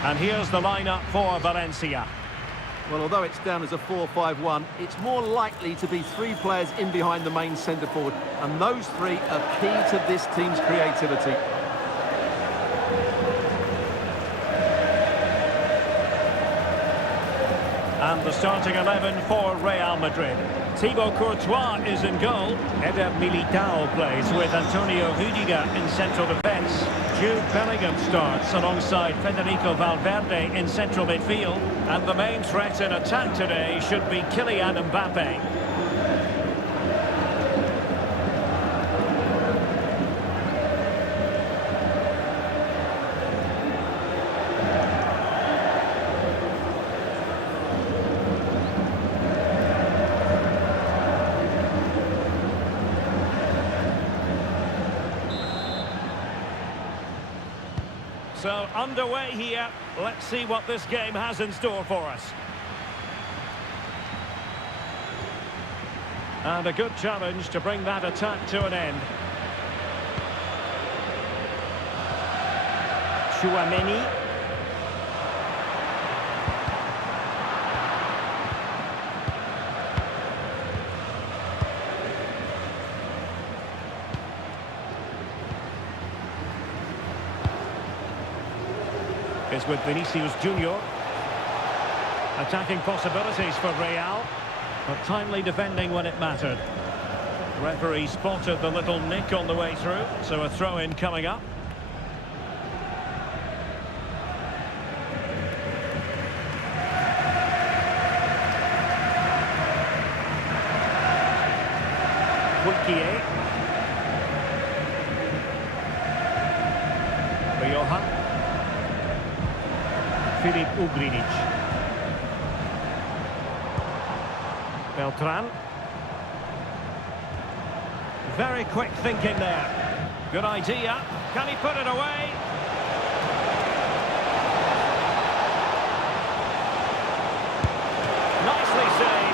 And here's the lineup for Valencia. Well, although it's down as a 4-5-1, it's more likely to be three players in behind the main centre forward, and those three are key to this team's creativity. And the starting 11 for Real Madrid. Thibaut Courtois is in goal. Eder Militao plays with Antonio Rüdiger in central defence. Jude Bellingham starts alongside Federico Valverde in central midfield. And the main threat in attack today should be Kylian Mbappe. So underway here. Let's see what this game has in store for us. And a good challenge to bring that attack to an end. Chouameni. is with Vinicius Junior. Attacking possibilities for Real, but timely defending when it mattered. Referee spotted the little nick on the way through, so a throw-in coming up. Quiquier. Rioja. Filip Ugrinic. Beltran. Very quick thinking there. Good idea. Can he put it away? Nicely saved.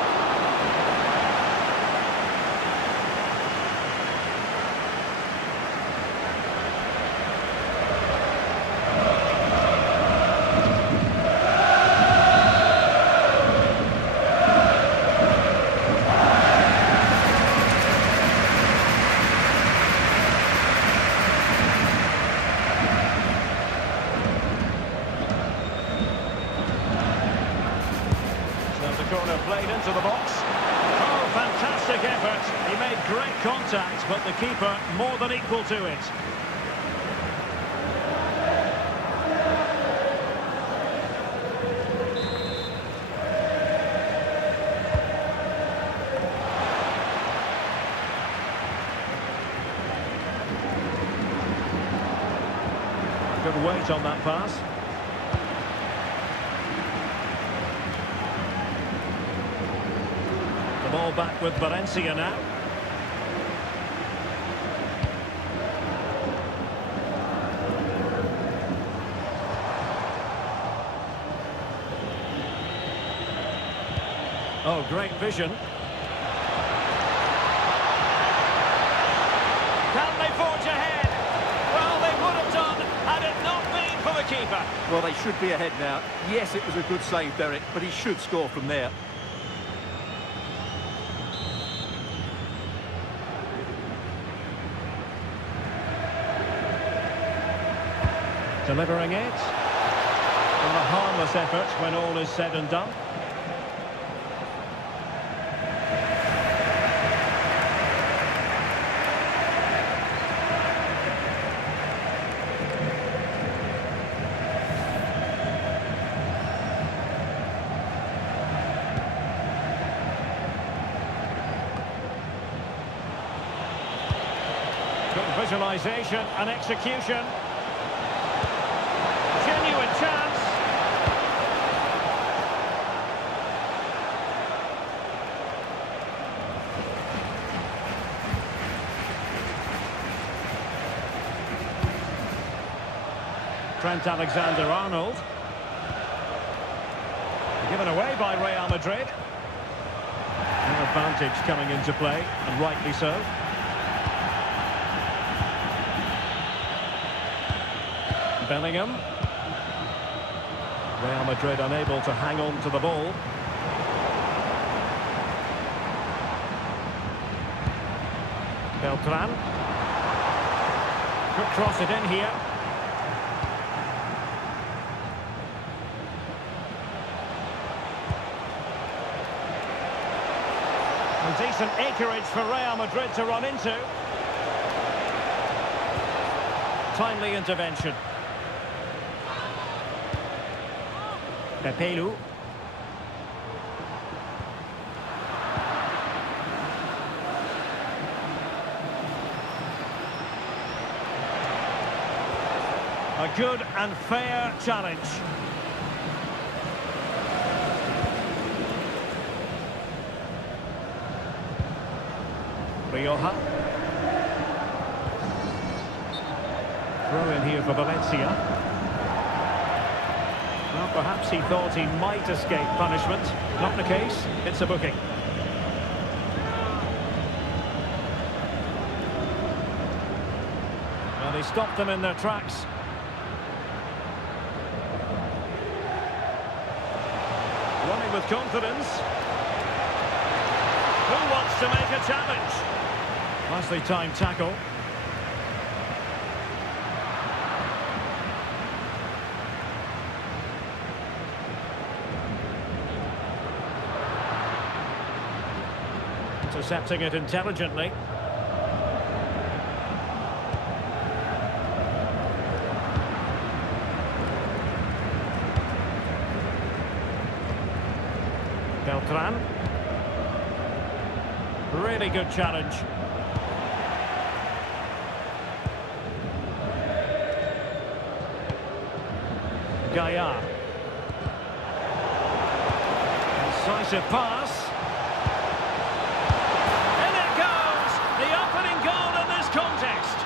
Corner played into the box. Oh, fantastic effort. He made great contact, but the keeper more than equal to it. Good weight on that pass. Ball back with Valencia now. Oh, great vision. Can they forge ahead? Well, they would have done had it not been for the keeper. Well, they should be ahead now. Yes, it was a good save, Derek, but he should score from there. Delivering it. And a harmless effort when all is said and done. Good visualisation and execution. Genuine chance. Trent Alexander-Arnold. Given away by Real Madrid. An advantage coming into play, and rightly so. Bellingham. Real Madrid unable to hang on to the ball. Beltran. Could cross it in here. And decent acreage for Real Madrid to run into. Timely intervention. Pepelu. A good and fair challenge. Rioja. Throw in here for Valencia. Well, perhaps he thought he might escape punishment. Not the case. It's a booking. Well, he stopped them in their tracks. Running with confidence. Who wants to make a challenge? Nicely timed tackle. Intercepting it intelligently. Beltran. Really good challenge. Gaia. Incisive pass. In it goes! The opening goal in this contest.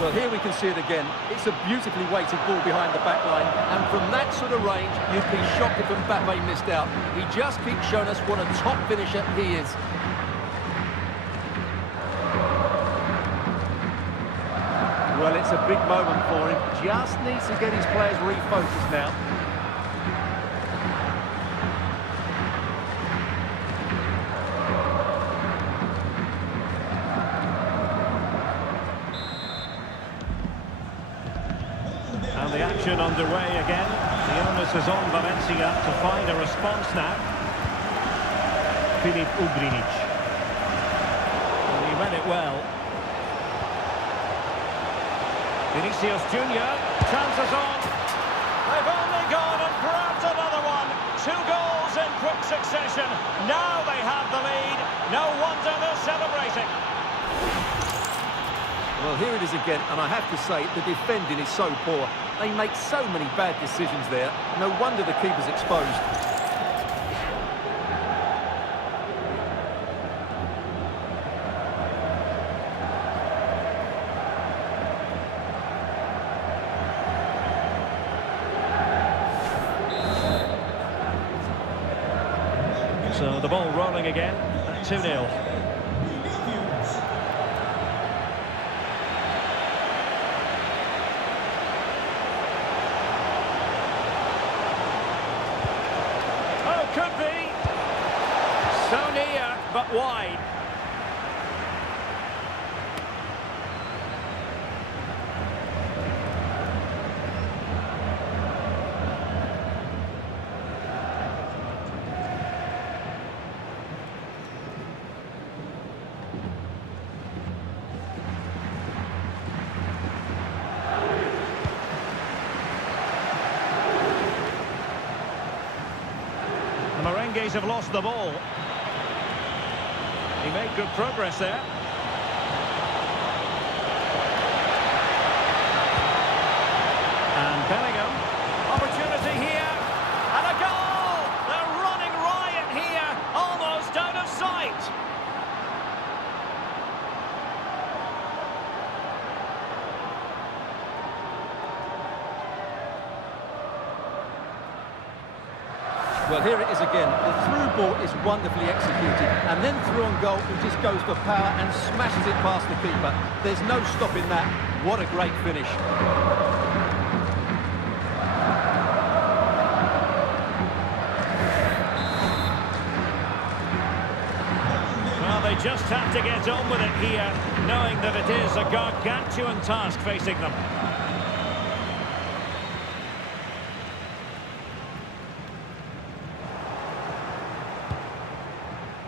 Well, here we can see it again. It's a beautifully weighted ball behind the back line, and from that sort of range, you'd be shocked if Mbappe missed out. He just keeps showing us what a top finisher he is. Well, it's a big moment for him. Just needs to get his players refocused now. And the action underway again. The onus is on Valencia to find a response now. Filip Ugrinic. And he read it well. Vinicius Junior, chances on. They've only gone and grabbed another one. 2 goals in quick succession. Now they have the lead. No wonder they're celebrating. Well, here it is again, and I have to say, the defending is so poor. They make so many bad decisions there. No wonder the keeper's exposed. So the ball rolling again at 2-0. Could be. So near, but wide. The Merengues have lost the ball. He made good progress there. And Bellingham. Opportunity here. And a goal! They're running riot here. Almost out of sight. Well, here it is again. The through ball is wonderfully executed, and then through on goal, he just goes for power and smashes it past the keeper. There's no stopping that. What a great finish. Well, they just have to get on with it here, knowing that it is a gargantuan task facing them.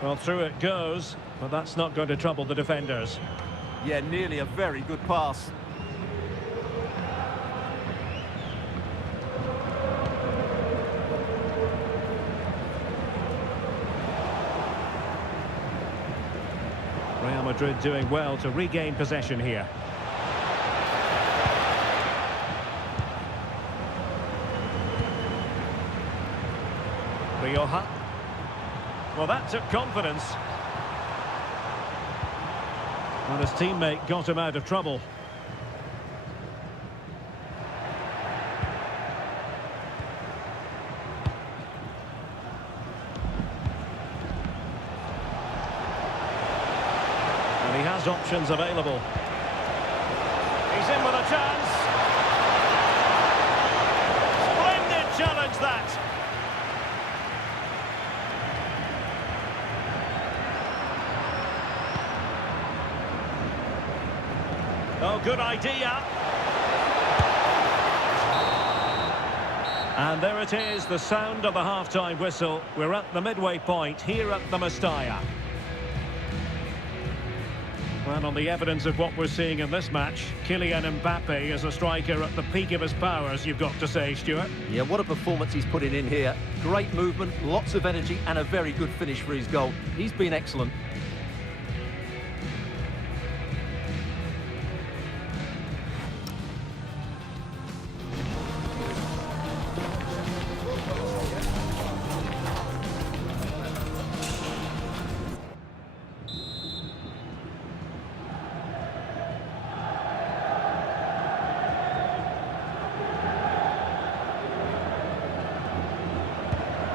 Well, through it goes, but that's not going to trouble the defenders. Yeah, nearly a very good pass. Real Madrid doing well to regain possession here. Rioja. Well, that took confidence. And his teammate got him out of trouble. And he has options available. He's in with a chance. Splendid challenge, that. Oh, good idea. And there it is, the sound of the half-time whistle. We're at the midway point here at the Mestalla. Well, on the evidence of what we're seeing in this match, Kylian Mbappe is a striker at the peak of his powers, you've got to say, Stuart. Yeah, what a performance he's putting in here. Great movement, lots of energy, and a very good finish for his goal. He's been excellent.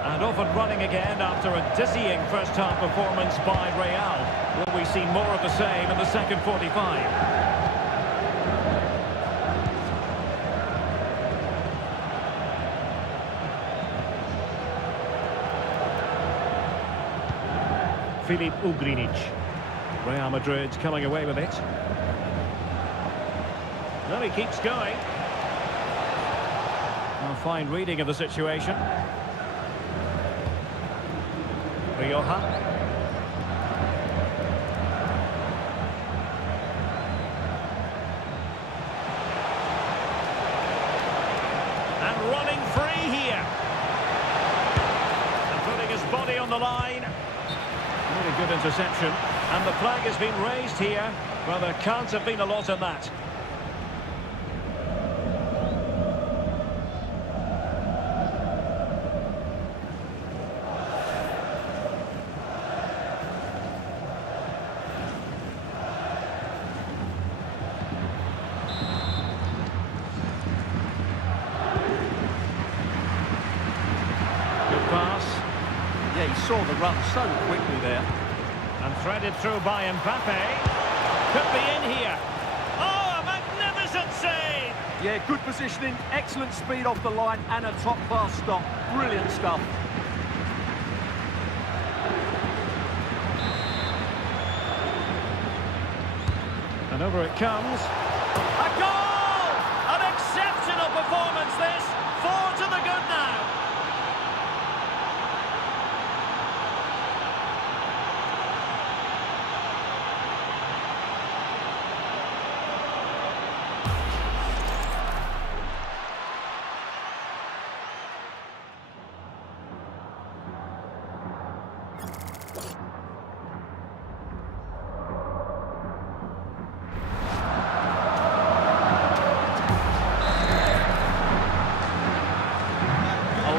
And off and running again after a dizzying first-half performance by Real. Will we see more of the same in the second 45? Filip Ugrinic. Real Madrid coming away with it. Well, he keeps going. A fine reading of the situation. Rioja. And running free here. And putting his body on the line. Really good interception. And the flag has been raised here. Well, there can't have been a lot in that. Yeah, he saw the run so quickly there. And threaded through by Mbappe. Could be in here. Oh, a magnificent save! Yeah, good positioning, excellent speed off the line, and a top-class stop. Brilliant stuff. And over it comes. A goal! An exceptional performance, this. 4 to the good now.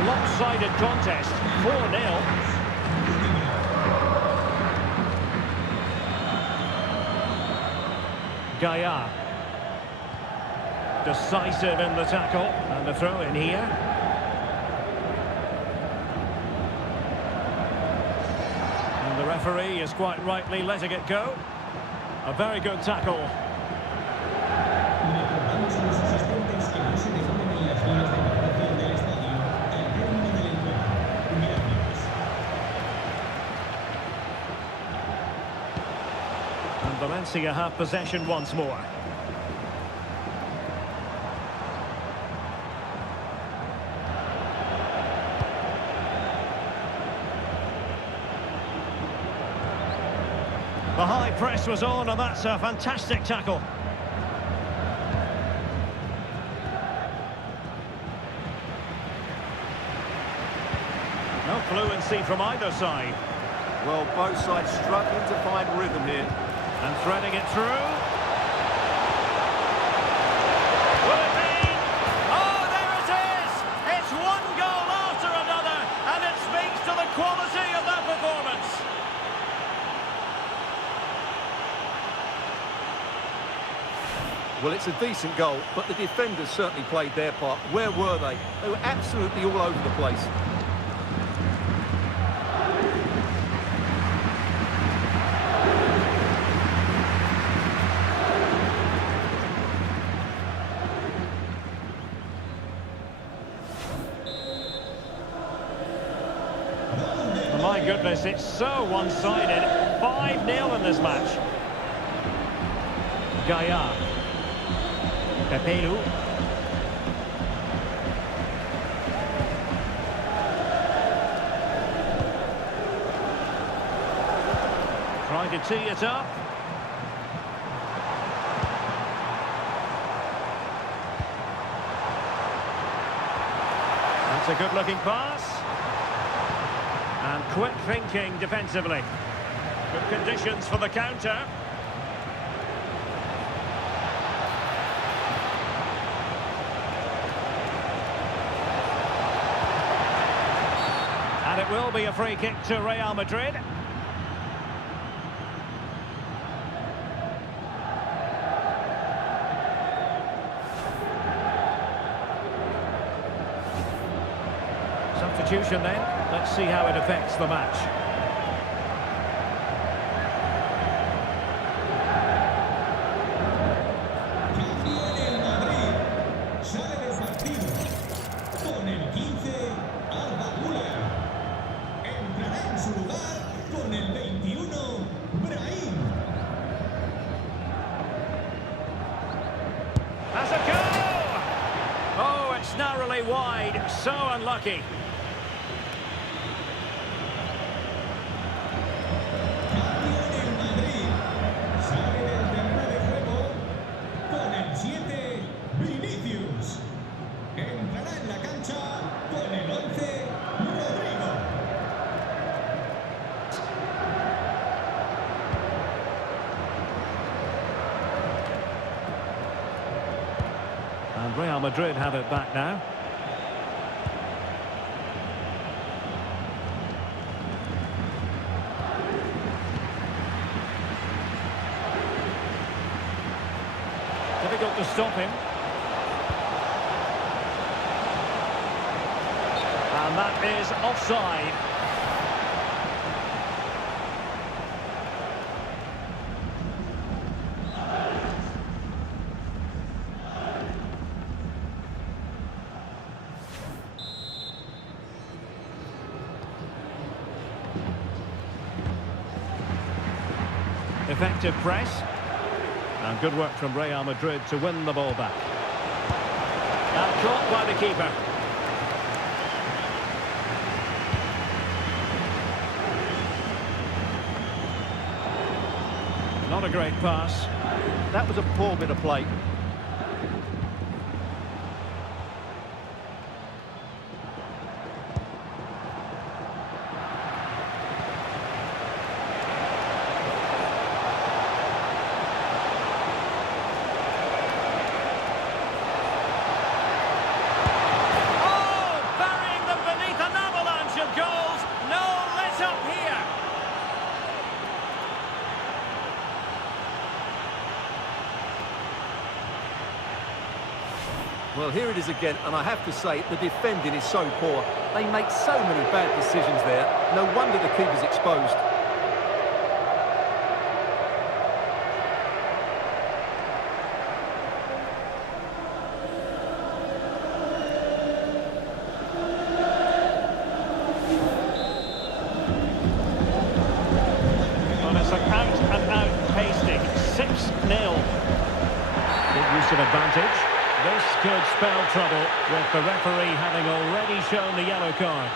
Lopsided contest, 4-0. Gaia. Decisive in the tackle, and the throw in here. And the referee is quite rightly letting it go. A very good tackle. Recordamos a los asistentes que no se demoren en las líneas de evacuación del estadio al término del encuentro. Gracias. And Valencia have possession once more. The high press was on, and that's a fantastic tackle. No fluency from either side. Well, both sides struggling to find rhythm here. And threading it through. Will it be? Oh, there it is! It's one goal after another, and it speaks to the quality of that performance. Well, it's a decent goal, but the defenders certainly played their part. Where were they? They were absolutely all over the place. My goodness, it's so one-sided. 5-0 in this match. Gaia. Pepelu. trying to tee it up. That's a good-looking pass. And quick thinking defensively. Good conditions for the counter. And it will be a free kick to Real Madrid. Substitution then. Let's see how it affects the match. Cambio en el Madrid. Sale del partido. Con el 15, Arda Güler. Entrará en su lugar con el 21, Brahim. Has a go! Oh, it's narrowly wide. So unlucky. Cambio en el Madrid. Sale del terreno de juego con el 7, Vinicius. Entrará en la cancha con el 11, Rodrigo. And Real Madrid have it back now. Difficult to stop him. And that is offside. Effective press. And good work from Real Madrid to win the ball back. And caught by the keeper. Not a great pass. That was a poor bit of play. Well, here it is again, and I have to say, the defending is so poor. They make so many bad decisions there. No wonder the keeper's exposed. Well, it's an out-and-out pasting. 6-0. Good use of advantage. This could spell trouble, with the referee having already shown the yellow card.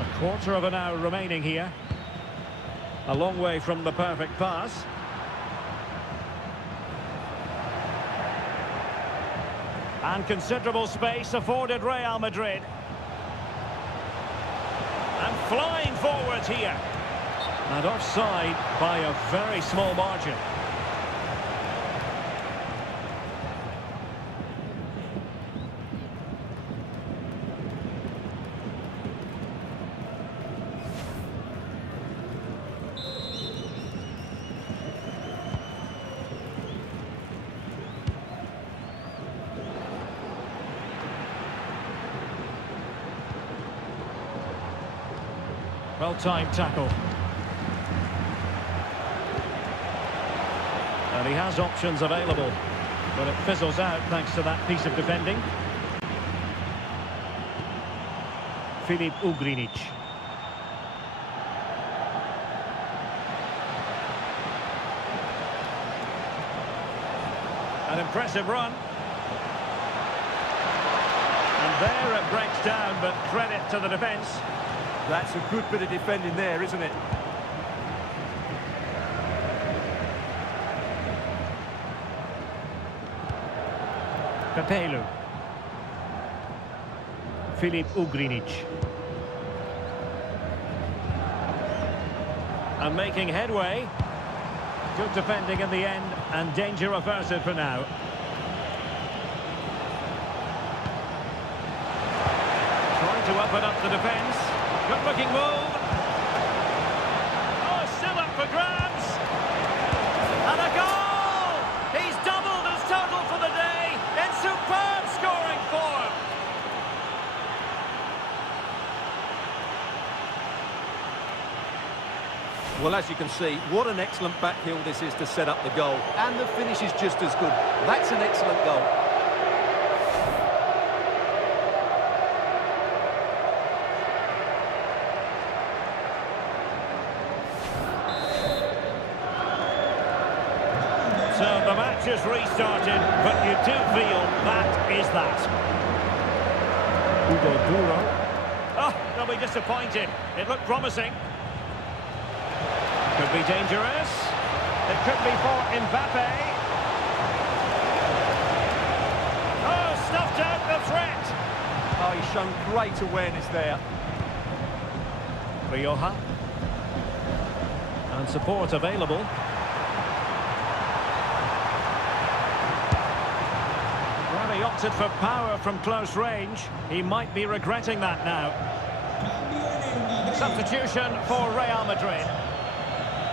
A quarter of an hour remaining here. A long way from the perfect pass. And considerable space afforded Real Madrid. And flying forwards here. And offside by a very small margin. Well-timed tackle. And he has options available, but it fizzles out thanks to that piece of defending. Filip Ugrinic. An impressive run. And there it breaks down, but credit to the defence. That's a good bit of defending there, isn't it? Pepelu. Filip Ugrinic. And making headway. Good defending in the end, and danger averted for now. Trying to open up the defence. Good looking move. Oh, still up for grabs. And a goal! He's doubled his total for the day in superb scoring form. Well, as you can see, what an excellent back heel this is to set up the goal. And the finish is just as good. That's an excellent goal. So the match is restarted, but you do feel that is that. Hugo Duro. Oh, they'll be disappointed. It looked promising. Could be dangerous. It could be for Mbappe. Oh, snuffed out the threat. Oh, he's shown great awareness there. Rioja. And support available. Well, he opted for power from close range. He might be regretting that now. Substitution for Real Madrid.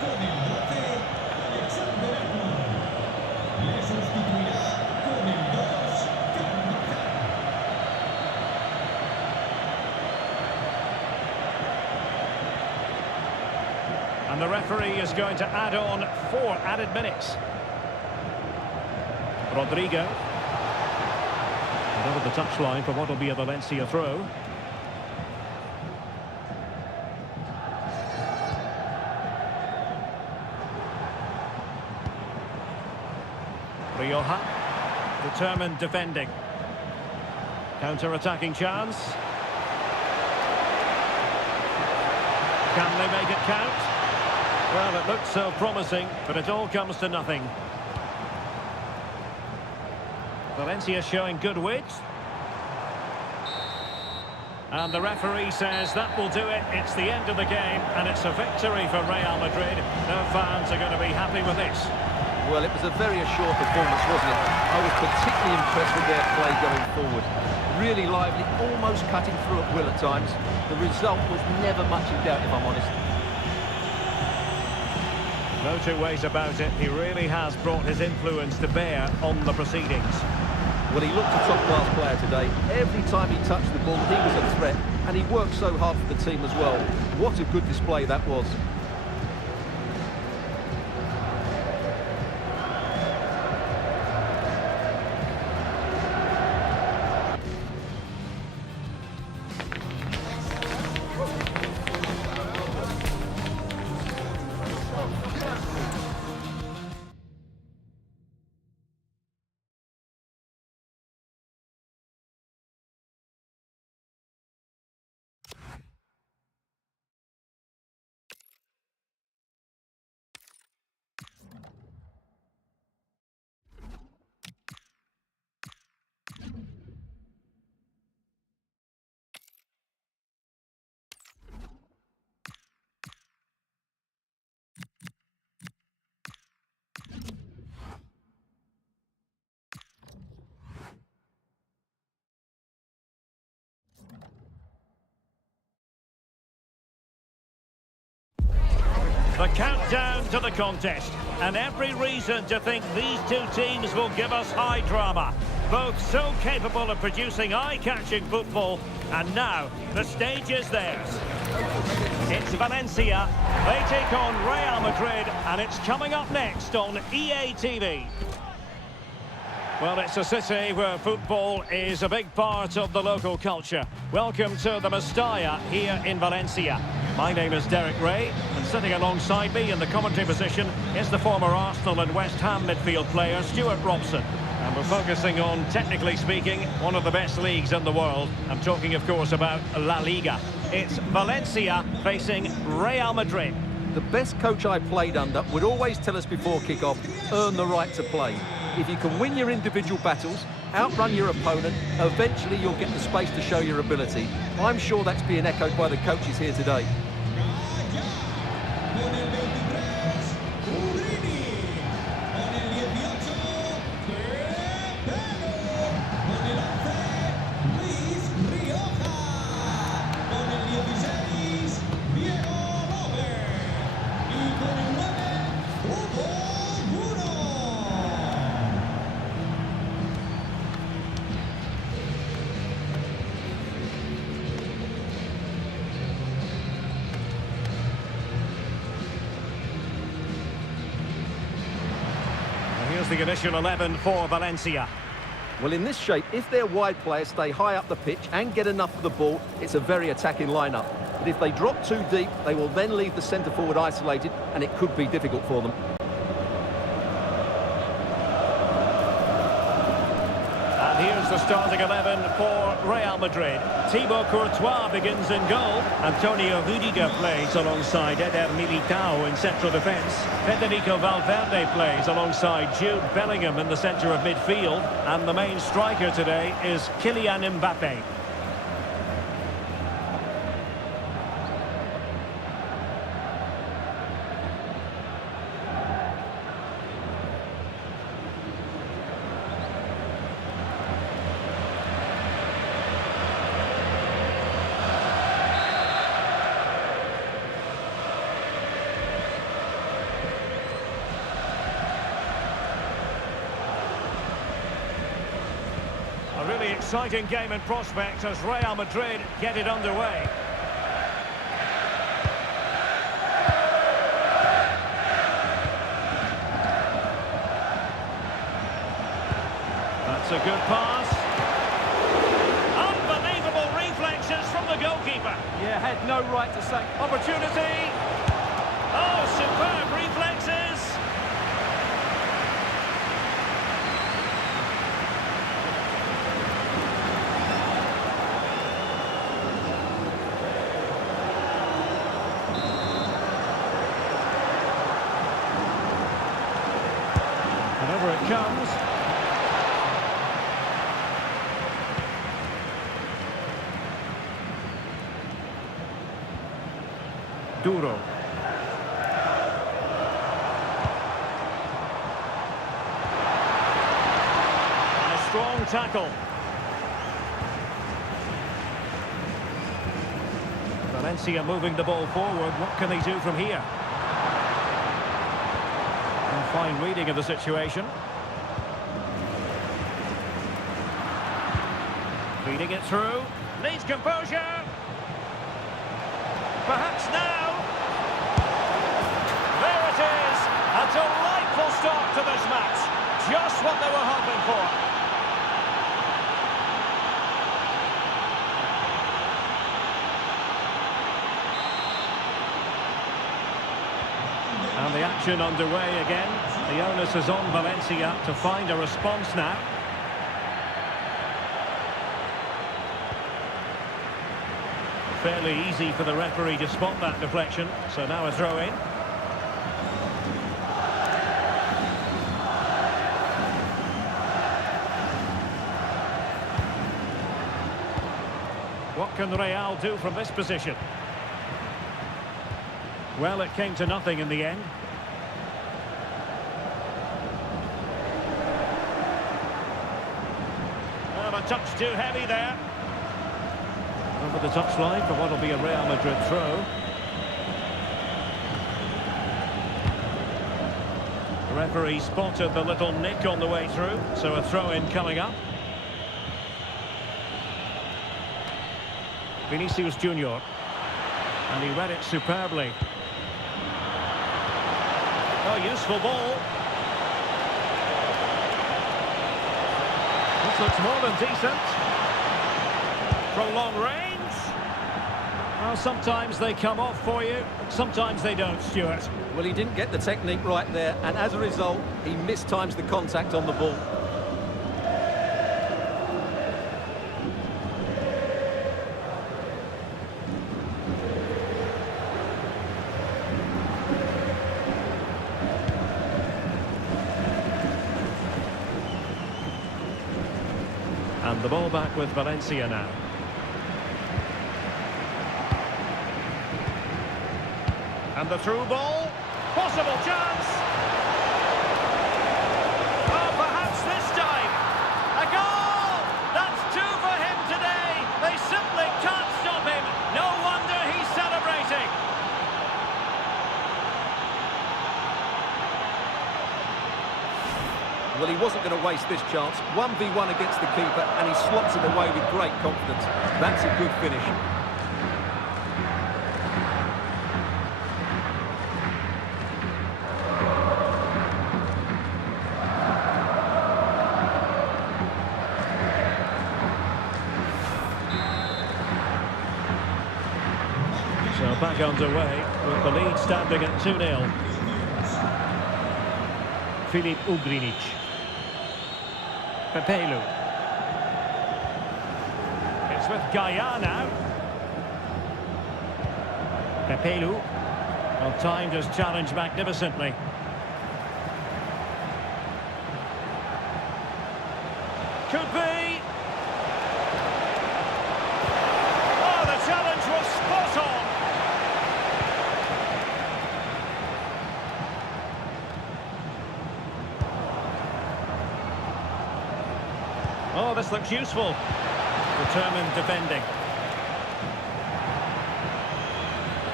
Con el 12, Alexander Arnold. Le sustituirá con el 2, Carvajal. And the referee is going to add on 4 added minutes. Rodrigo. Over the touchline for what will be a Valencia throw. Rioja, determined defending. Counter-attacking chance. Can they make it count? Well, it looked so promising, but it all comes to nothing. Valencia showing good width. And the referee says that will do it. It's the end of the game, and it's a victory for Real Madrid. No fans are going to be happy with this. Well, it was a very assured performance, wasn't it? I was particularly impressed with their play going forward. Really lively, almost cutting through at will at times. The result was never much in doubt, if I'm honest. No two ways about it. He really has brought his influence to bear on the proceedings. Well, he looked a top-class player today. Every time he touched the ball, he was a threat. And he worked so hard for the team as well. What a good display that was. The countdown to the contest, and every reason to think these two teams will give us high drama. Both so capable of producing eye-catching football, and now the stage is theirs. It's Valencia, they take on Real Madrid, and it's coming up next on EA TV. Well, it's a city where football is a big part of the local culture. Welcome to the Mestalla here in Valencia. My name is Derek Ray, and sitting alongside me in the commentary position is the former Arsenal and West Ham midfield player Stuart Robson. And we're focusing on, technically speaking, one of the best leagues in the world. I'm talking, of course, about La Liga. It's Valencia facing Real Madrid. The best coach I played under would always tell us before kick-off, earn the right to play. If you can win your individual battles, outrun your opponent, eventually you'll get the space to show your ability. I'm sure that's being echoed by the coaches here today. Here's the initial 11 for Valencia. Well, in this shape, if their wide players stay high up the pitch and get enough of the ball, it's a very attacking lineup. But if they drop too deep, they will then leave the centre-forward isolated, and it could be difficult for them. And here's the starting 11 for Real Madrid. Thibaut Courtois begins in goal. Antonio Rudiger plays alongside Eder Militao in central defence. Federico Valverde plays alongside Jude Bellingham in the centre of midfield. And the main striker today is Kylian Mbappe. A really exciting game in prospect as Real Madrid get it underway. That's a good pass. Unbelievable reflexes from the goalkeeper. Yeah, had no right to say. Opportunity. Oh, superb reflexes. And over it comes. Duro. And a strong tackle. Valencia moving the ball forward. What can they do from here? And fine reading of the situation. Feeding it through. Needs composure. Perhaps now. There it is. A delightful start to this match. Just what they were hoping for. And the action underway again. The onus is on Valencia to find a response now. Fairly easy for the referee to spot that deflection. So now a throw in. What can Real do from this position? Well, it came to nothing in the end. Well, a touch too heavy there. Over the touchline for what will be a Real Madrid throw. The referee spotted the little nick on the way through, so a throw-in coming up. Vinicius Junior. And he read it superbly. Oh, useful ball. This looks more than decent. From long range. Well, sometimes they come off for you, sometimes they don't, Stuart. Well, he didn't get the technique right there, and as a result, he mistimes the contact on the ball. The ball back with Valencia now. And the through ball. Possible chance. Oh, perhaps this time. A goal! That's two for him today. They simply can't stop him. No wonder he's celebrating. Well, he wasn't going to waste this chance. 1v1 against the keeper, and he slots it away with great confidence. That's a good finish. So back underway with the lead standing at 2-0. Filip Ugrinic. Pepelu. It's with Gaia now. Pepelu. Well, timed his challenge magnificently. Could be. Oh, the challenge was spot on. Oh, this looks useful. Determined defending.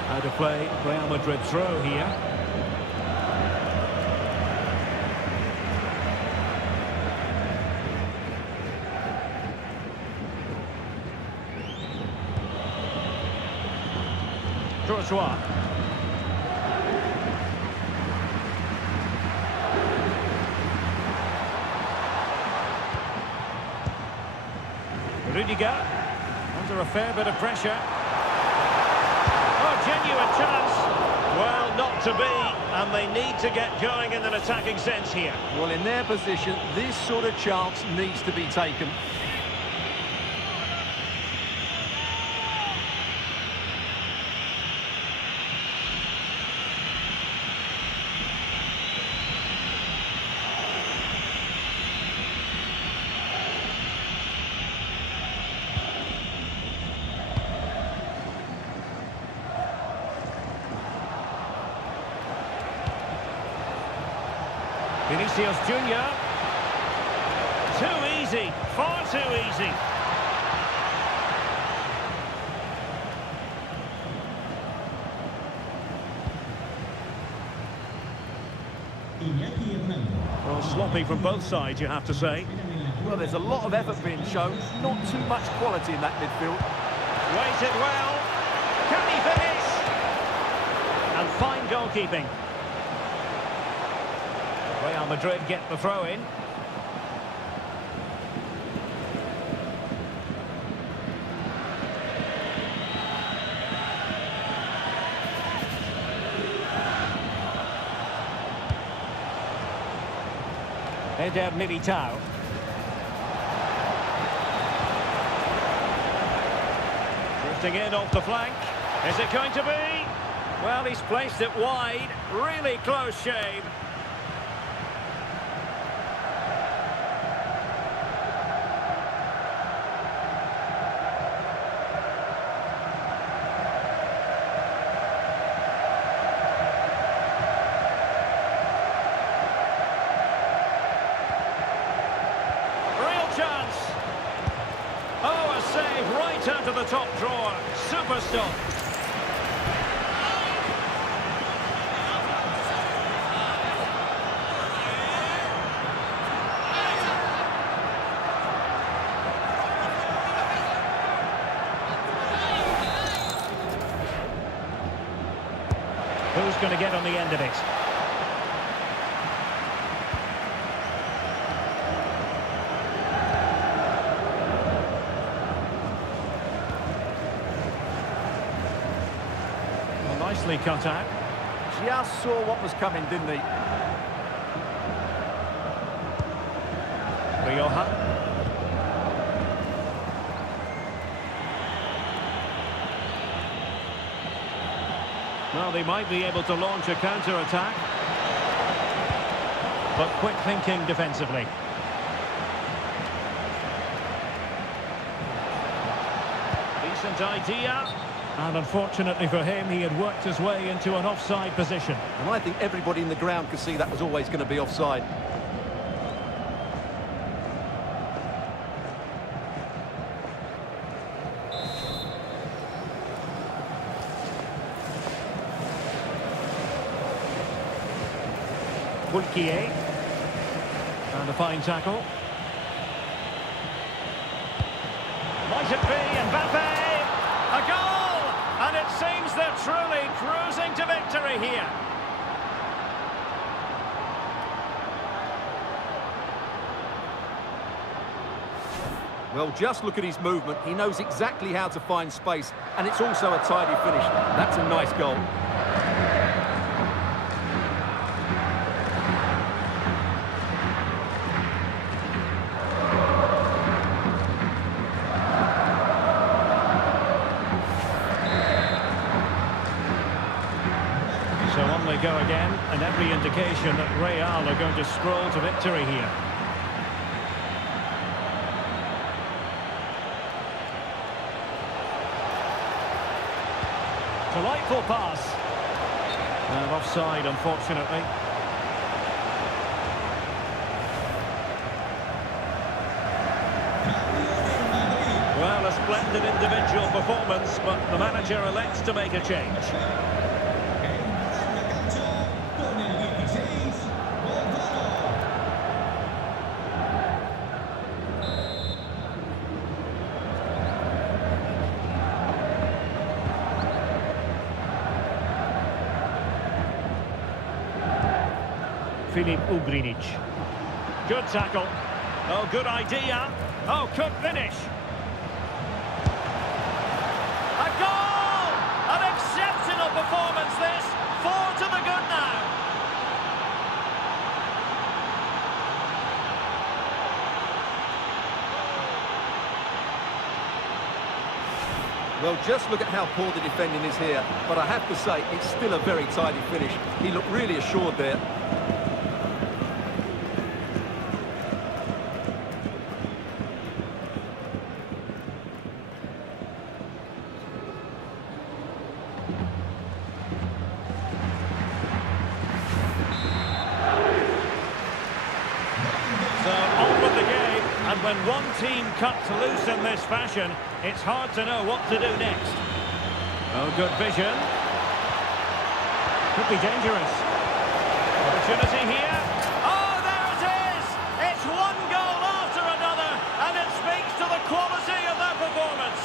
How to play Real Madrid throw here. Courtois. Rudiger, under a fair bit of pressure. Oh, genuine chance. Well, not to be, and they need to get going in an attacking sense here. Well, in their position, this sort of chance needs to be taken. Vinicius Junior. Too easy, far too easy. Well, sloppy from both sides, you have to say. Well, there's a lot of effort being shown, not too much quality in that midfield. Waited well. Can he finish? And fine goalkeeping. Real Madrid get the throw in. Eder Militao. Drifting in off the flank. Is it going to be? Well, he's placed it wide. Really close shave. Oh, a save right out of the top drawer. Super stop. Who's going to get on the end of it? Nicely cut out. Just saw what was coming, didn't he? Rioja. Well, they might be able to launch a counter-attack. But quick thinking defensively. decent idea. And unfortunately for him, he had worked his way into an offside position. And I think everybody in the ground could see that was always going to be offside. Pulkier. And a fine tackle. Might it be Mbappe? A goal! And it seems they're truly cruising to victory here. Well, just look at his movement. He knows exactly how to find space, and it's also a tidy finish. That's a nice goal. So on they go again, and every indication that Real are going to stroll to victory here. Delightful pass. And offside, unfortunately. Well, a splendid individual performance, but the manager elects to make a change. Filip Ugrinic. Good tackle. Oh, good idea. Oh, could finish. A goal! An exceptional performance this. 4 to the good now. Well, just look at how poor the defending is here. But I have to say, it's still a very tidy finish. He looked really assured there. And when one team cuts loose in this fashion, it's hard to know what to do next. Oh, good vision. Could be dangerous. Opportunity here. Oh, there it is! It's one goal after another, and it speaks to the quality of their performance.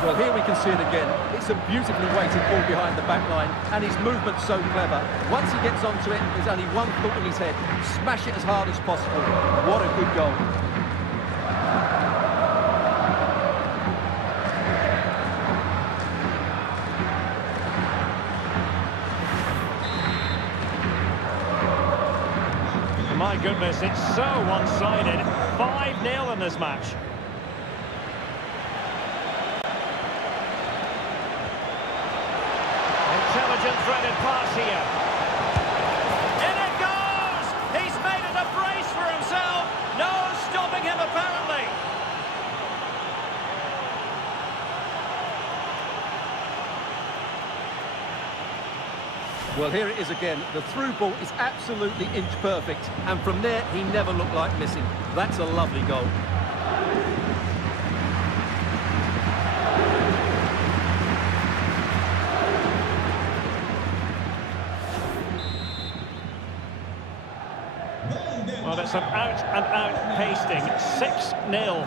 Well, here we can see it again. It's a beautifully weighted ball behind the back line, and his movement's so clever. Once he gets onto it, there's only one thought in his head. Smash it as hard as possible. What a good goal. My goodness, it's so one-sided. 5-0 in this match. Intelligent threaded pass here. In it goes! He's made it a brace for himself. No stopping him, apparently. Well, here it is again. The through ball is absolutely inch perfect, and from there, he never looked like missing. That's a lovely goal. Well, it's an out-and-out pasting. 6-0.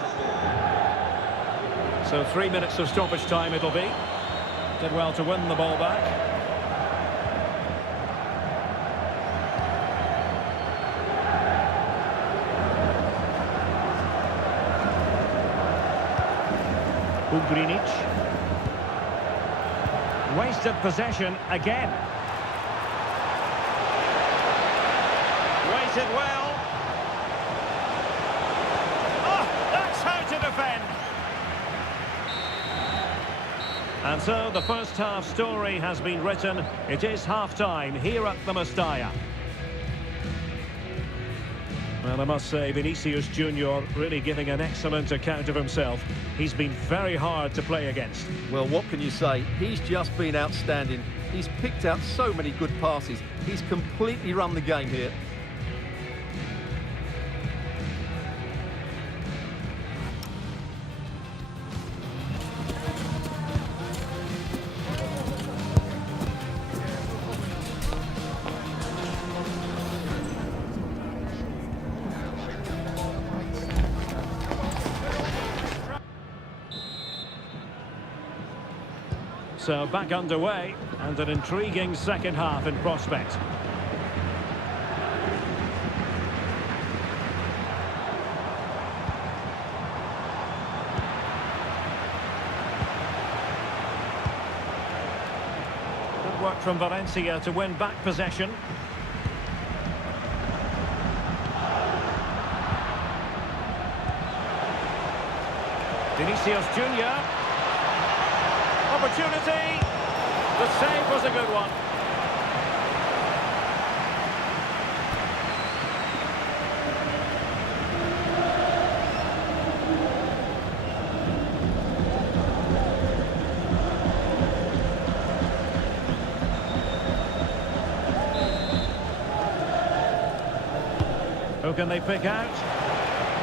So 3 minutes of stoppage time it'll be. Did well to win the ball back. Ugrinic. Wasted possession again. Waited well. Oh, that's how to defend. And so the first half story has been written. It is half-time here at the Mestalla. Well, I must say, Vinicius Junior really giving an excellent account of himself. He's been very hard to play against. Well, what can you say? He's just been outstanding. He's picked out so many good passes. He's completely run the game here. So back underway, and an intriguing second half in prospect. Good work from Valencia to win back possession. Vinicius Junior. Opportunity. The save was a good one. Who can they pick out?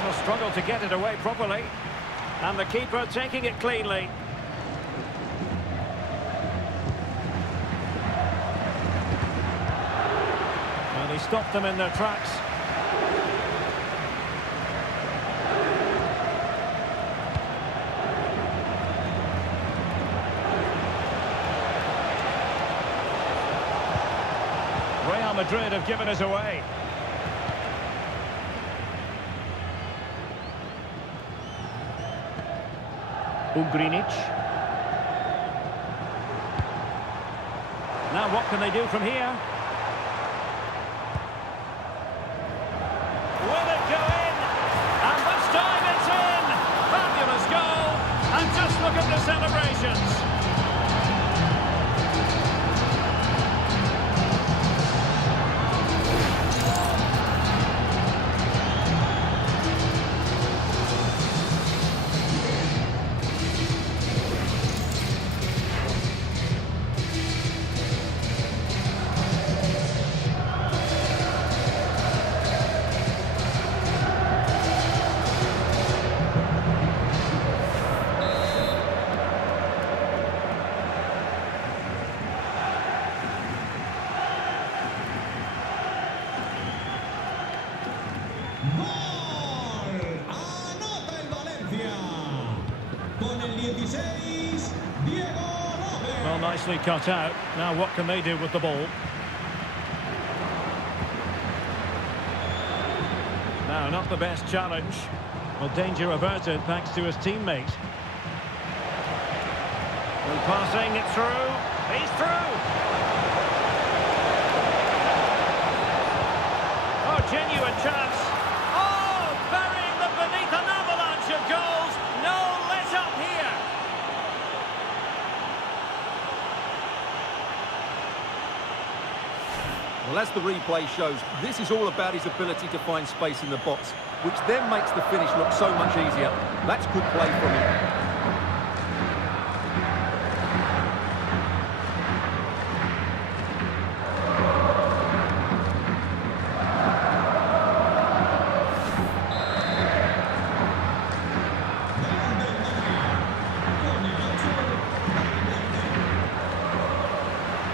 They'll struggle to get it away properly. And the keeper taking it cleanly. And he stopped them in their tracks. Real Madrid have given us away. Ugrinic. Now what can they do from here? Will it go in? And this time it's in! Fabulous goal! And just look at the celebrations! ¡Gol! Anota el Valencia. Con el 16, Diego López. Well, nicely cut out. Now what can they do with the ball? Now, not the best challenge. Well, danger averted thanks to his teammate. And passing it through. He's through. Oh, genuine chance. Oh, burying them beneath an avalanche of goals. No let up here. Well, as the replay shows, this is all about his ability to find space in the box, which then makes the finish look so much easier. That's good play from him.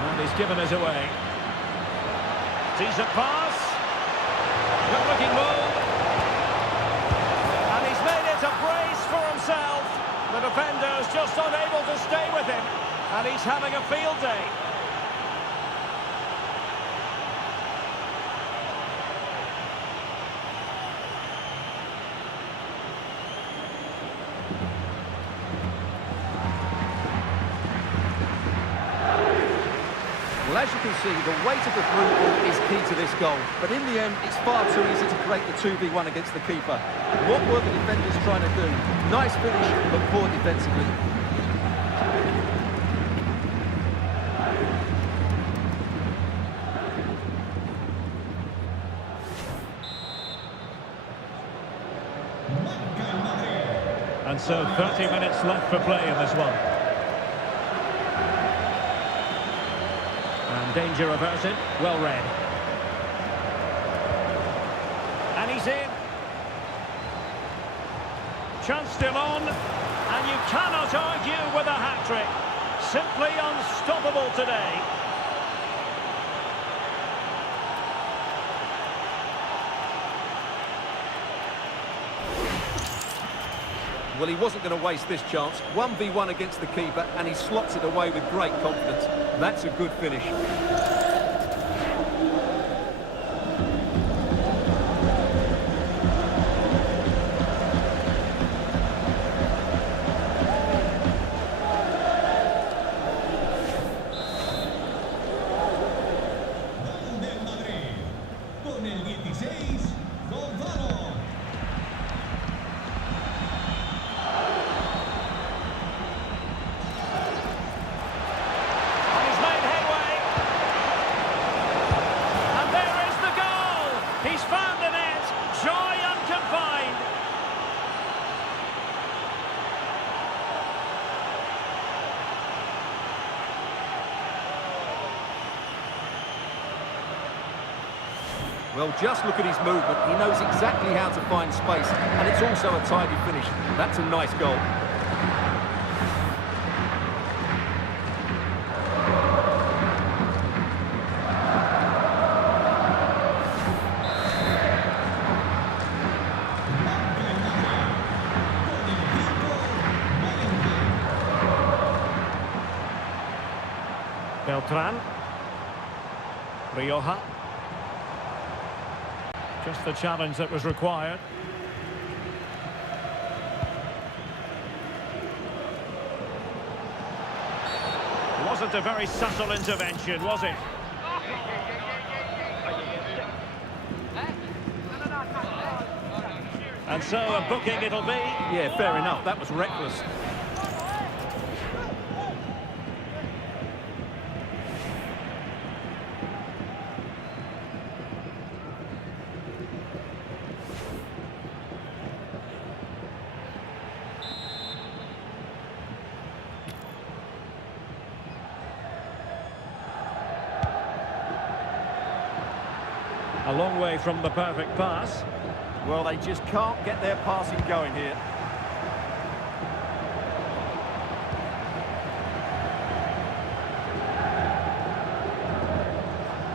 And he's given us away. Decent pass. Good looking move. And he's made it a brace for himself. The defender's just unable to stay with him. And he's having a field day. Well, as you can see, the weight of the through ball is key to this goal. But in the end, it's far too easy to create the 2v1 against the keeper. What were the defenders trying to do? Nice finish, but poor defensively. And so 30 minutes left for play in this one. And danger averted, well read. And he's in. Chance still on, and you cannot argue with a hat-trick. Simply unstoppable today. Well, he wasn't going to waste this chance. 1v1 against the keeper, and he slots it away with great confidence. That's a good finish. Del Madrid, con el 16, Gonzalo. And he's made headway. And there is the goal. He's found the net. Joy unconfined. Well, just look at his movement. He knows exactly how to find space, and it's also a tidy finish. That's a nice goal. Beltran. Rioja. Just the challenge that was required. Wasn't a very subtle intervention, was it? And so a booking it'll be. Yeah, fair enough. That was reckless. A long way from the perfect pass. Well, they just can't get their passing going here.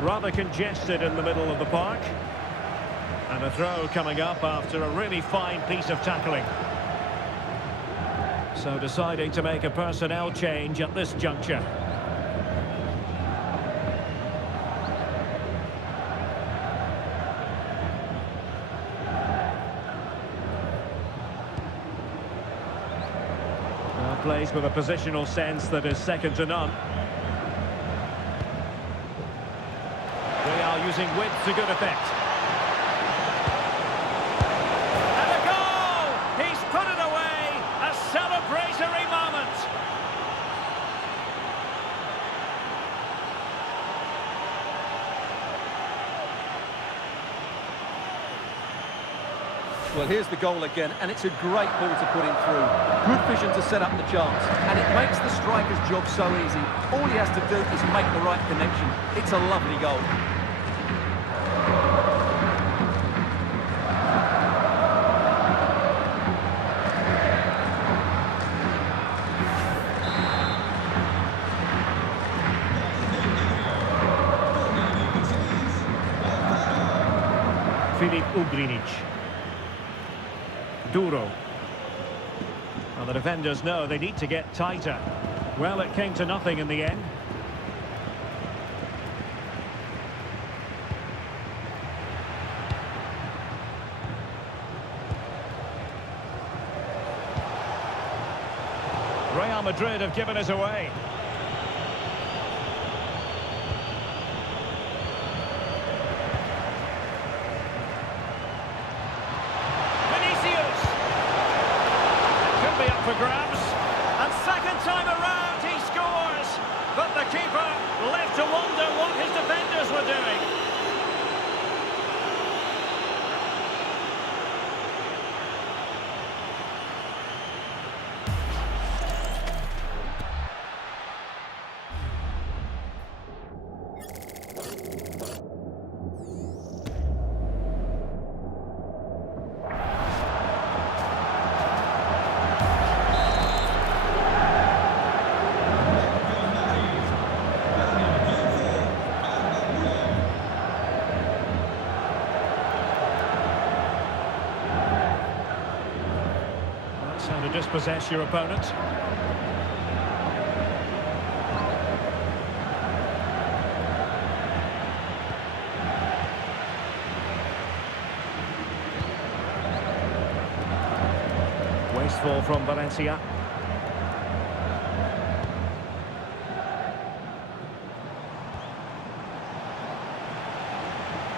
Rather congested in the middle of the park. And a throw coming up after a really fine piece of tackling. So deciding to make a personnel change at this juncture. Plays with a positional sense that is second to none. Real using width to good effect. And a goal! He's put it away! A celebratory moment! Well, here's the goal again, and it's a great ball to put him through. Good vision to set up the chance, and it makes the striker's job so easy. All he has to do is make the right connection. It's a lovely goal. Filip Ugrinic. Duro. Well, the defenders know they need to get tighter. Well, it came to nothing in the end. Real Madrid have given us away. For grabs, and second time around he scores, but the keeper left to wonder what his defenders were doing. how to dispossess your opponent. Wasteful from Valencia.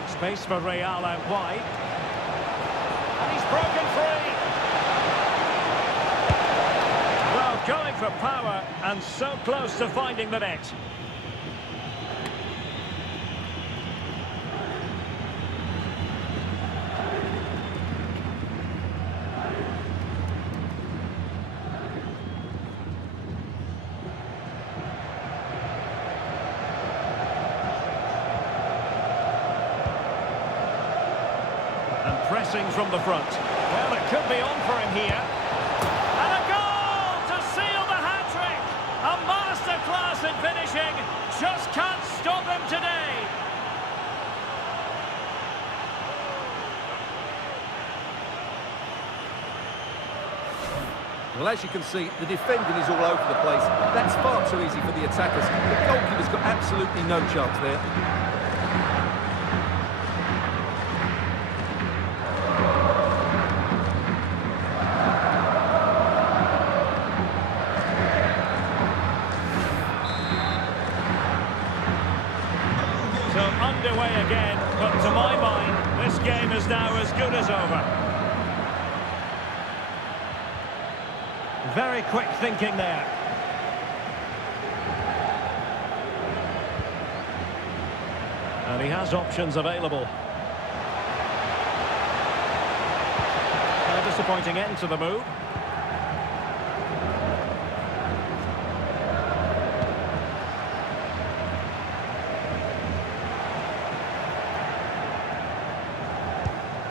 Space for Real out wide. And he's broken free. Well, going for power and so close to finding the net. Pressing from the front. Well, it could be on for him here. And a goal to seal the hat-trick! A masterclass in finishing. Just can't stop him today. Well, as you can see, the defending is all over the place. That's far too easy for the attackers. The goalkeeper's got absolutely no chance there. So underway again, but to my mind, this game is now as good as over. Very quick thinking there. And he has options available. A disappointing end to the move.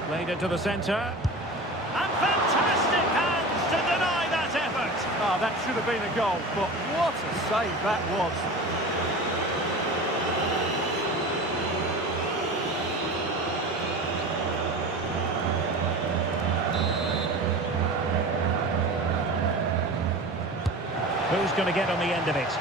Played into the centre. And fantastic hands to deny that effort. Oh, that should have been a goal, but what a save that was. Who's going to get on the end of it?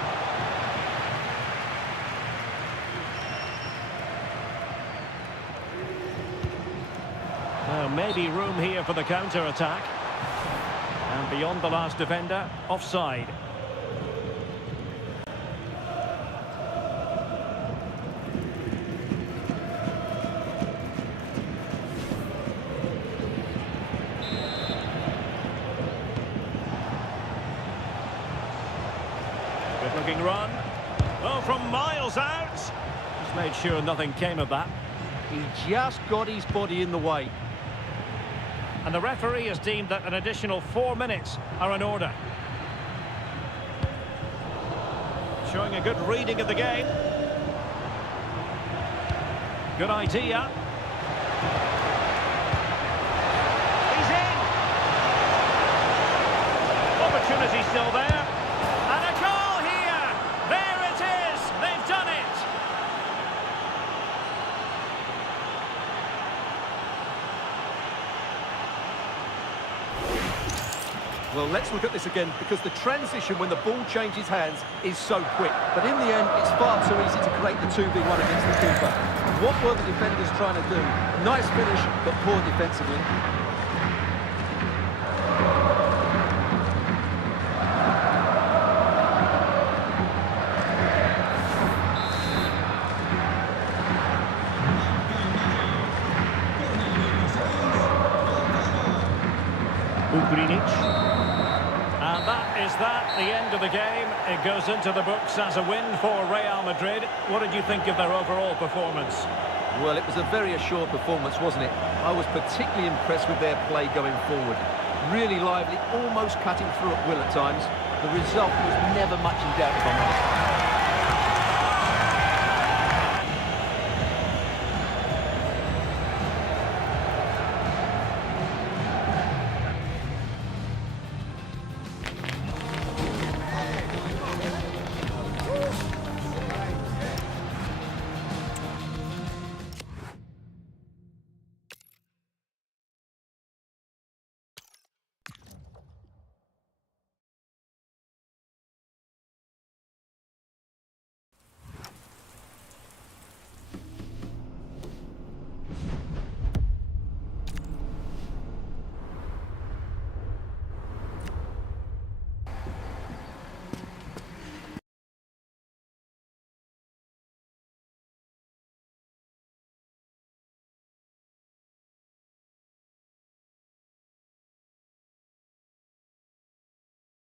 Well, maybe room here for the counter-attack. And beyond the last defender, offside. Good-looking run. Oh, from miles out. Just made sure nothing came of that. He just got his body in the way. And the referee has deemed that an additional 4 minutes are in order. Showing a good reading of the game. Good idea. He's in! Opportunity still there. And a goal here! There it is! They've done it! Well, let's look at this again, because the transition when the ball changes hands is so quick. But in the end, it's far too easy to create the 2v1 against the keeper. What were the defenders trying to do? Nice finish, but poor defensively. And that is the end of the game. It goes into the books as a win for Real Madrid. What did you think of their overall performance? Well, it was a very assured performance, wasn't it? I was particularly impressed with their play going forward. Really lively, almost cutting through at will at times. The result was never much in doubt, if I'm honest.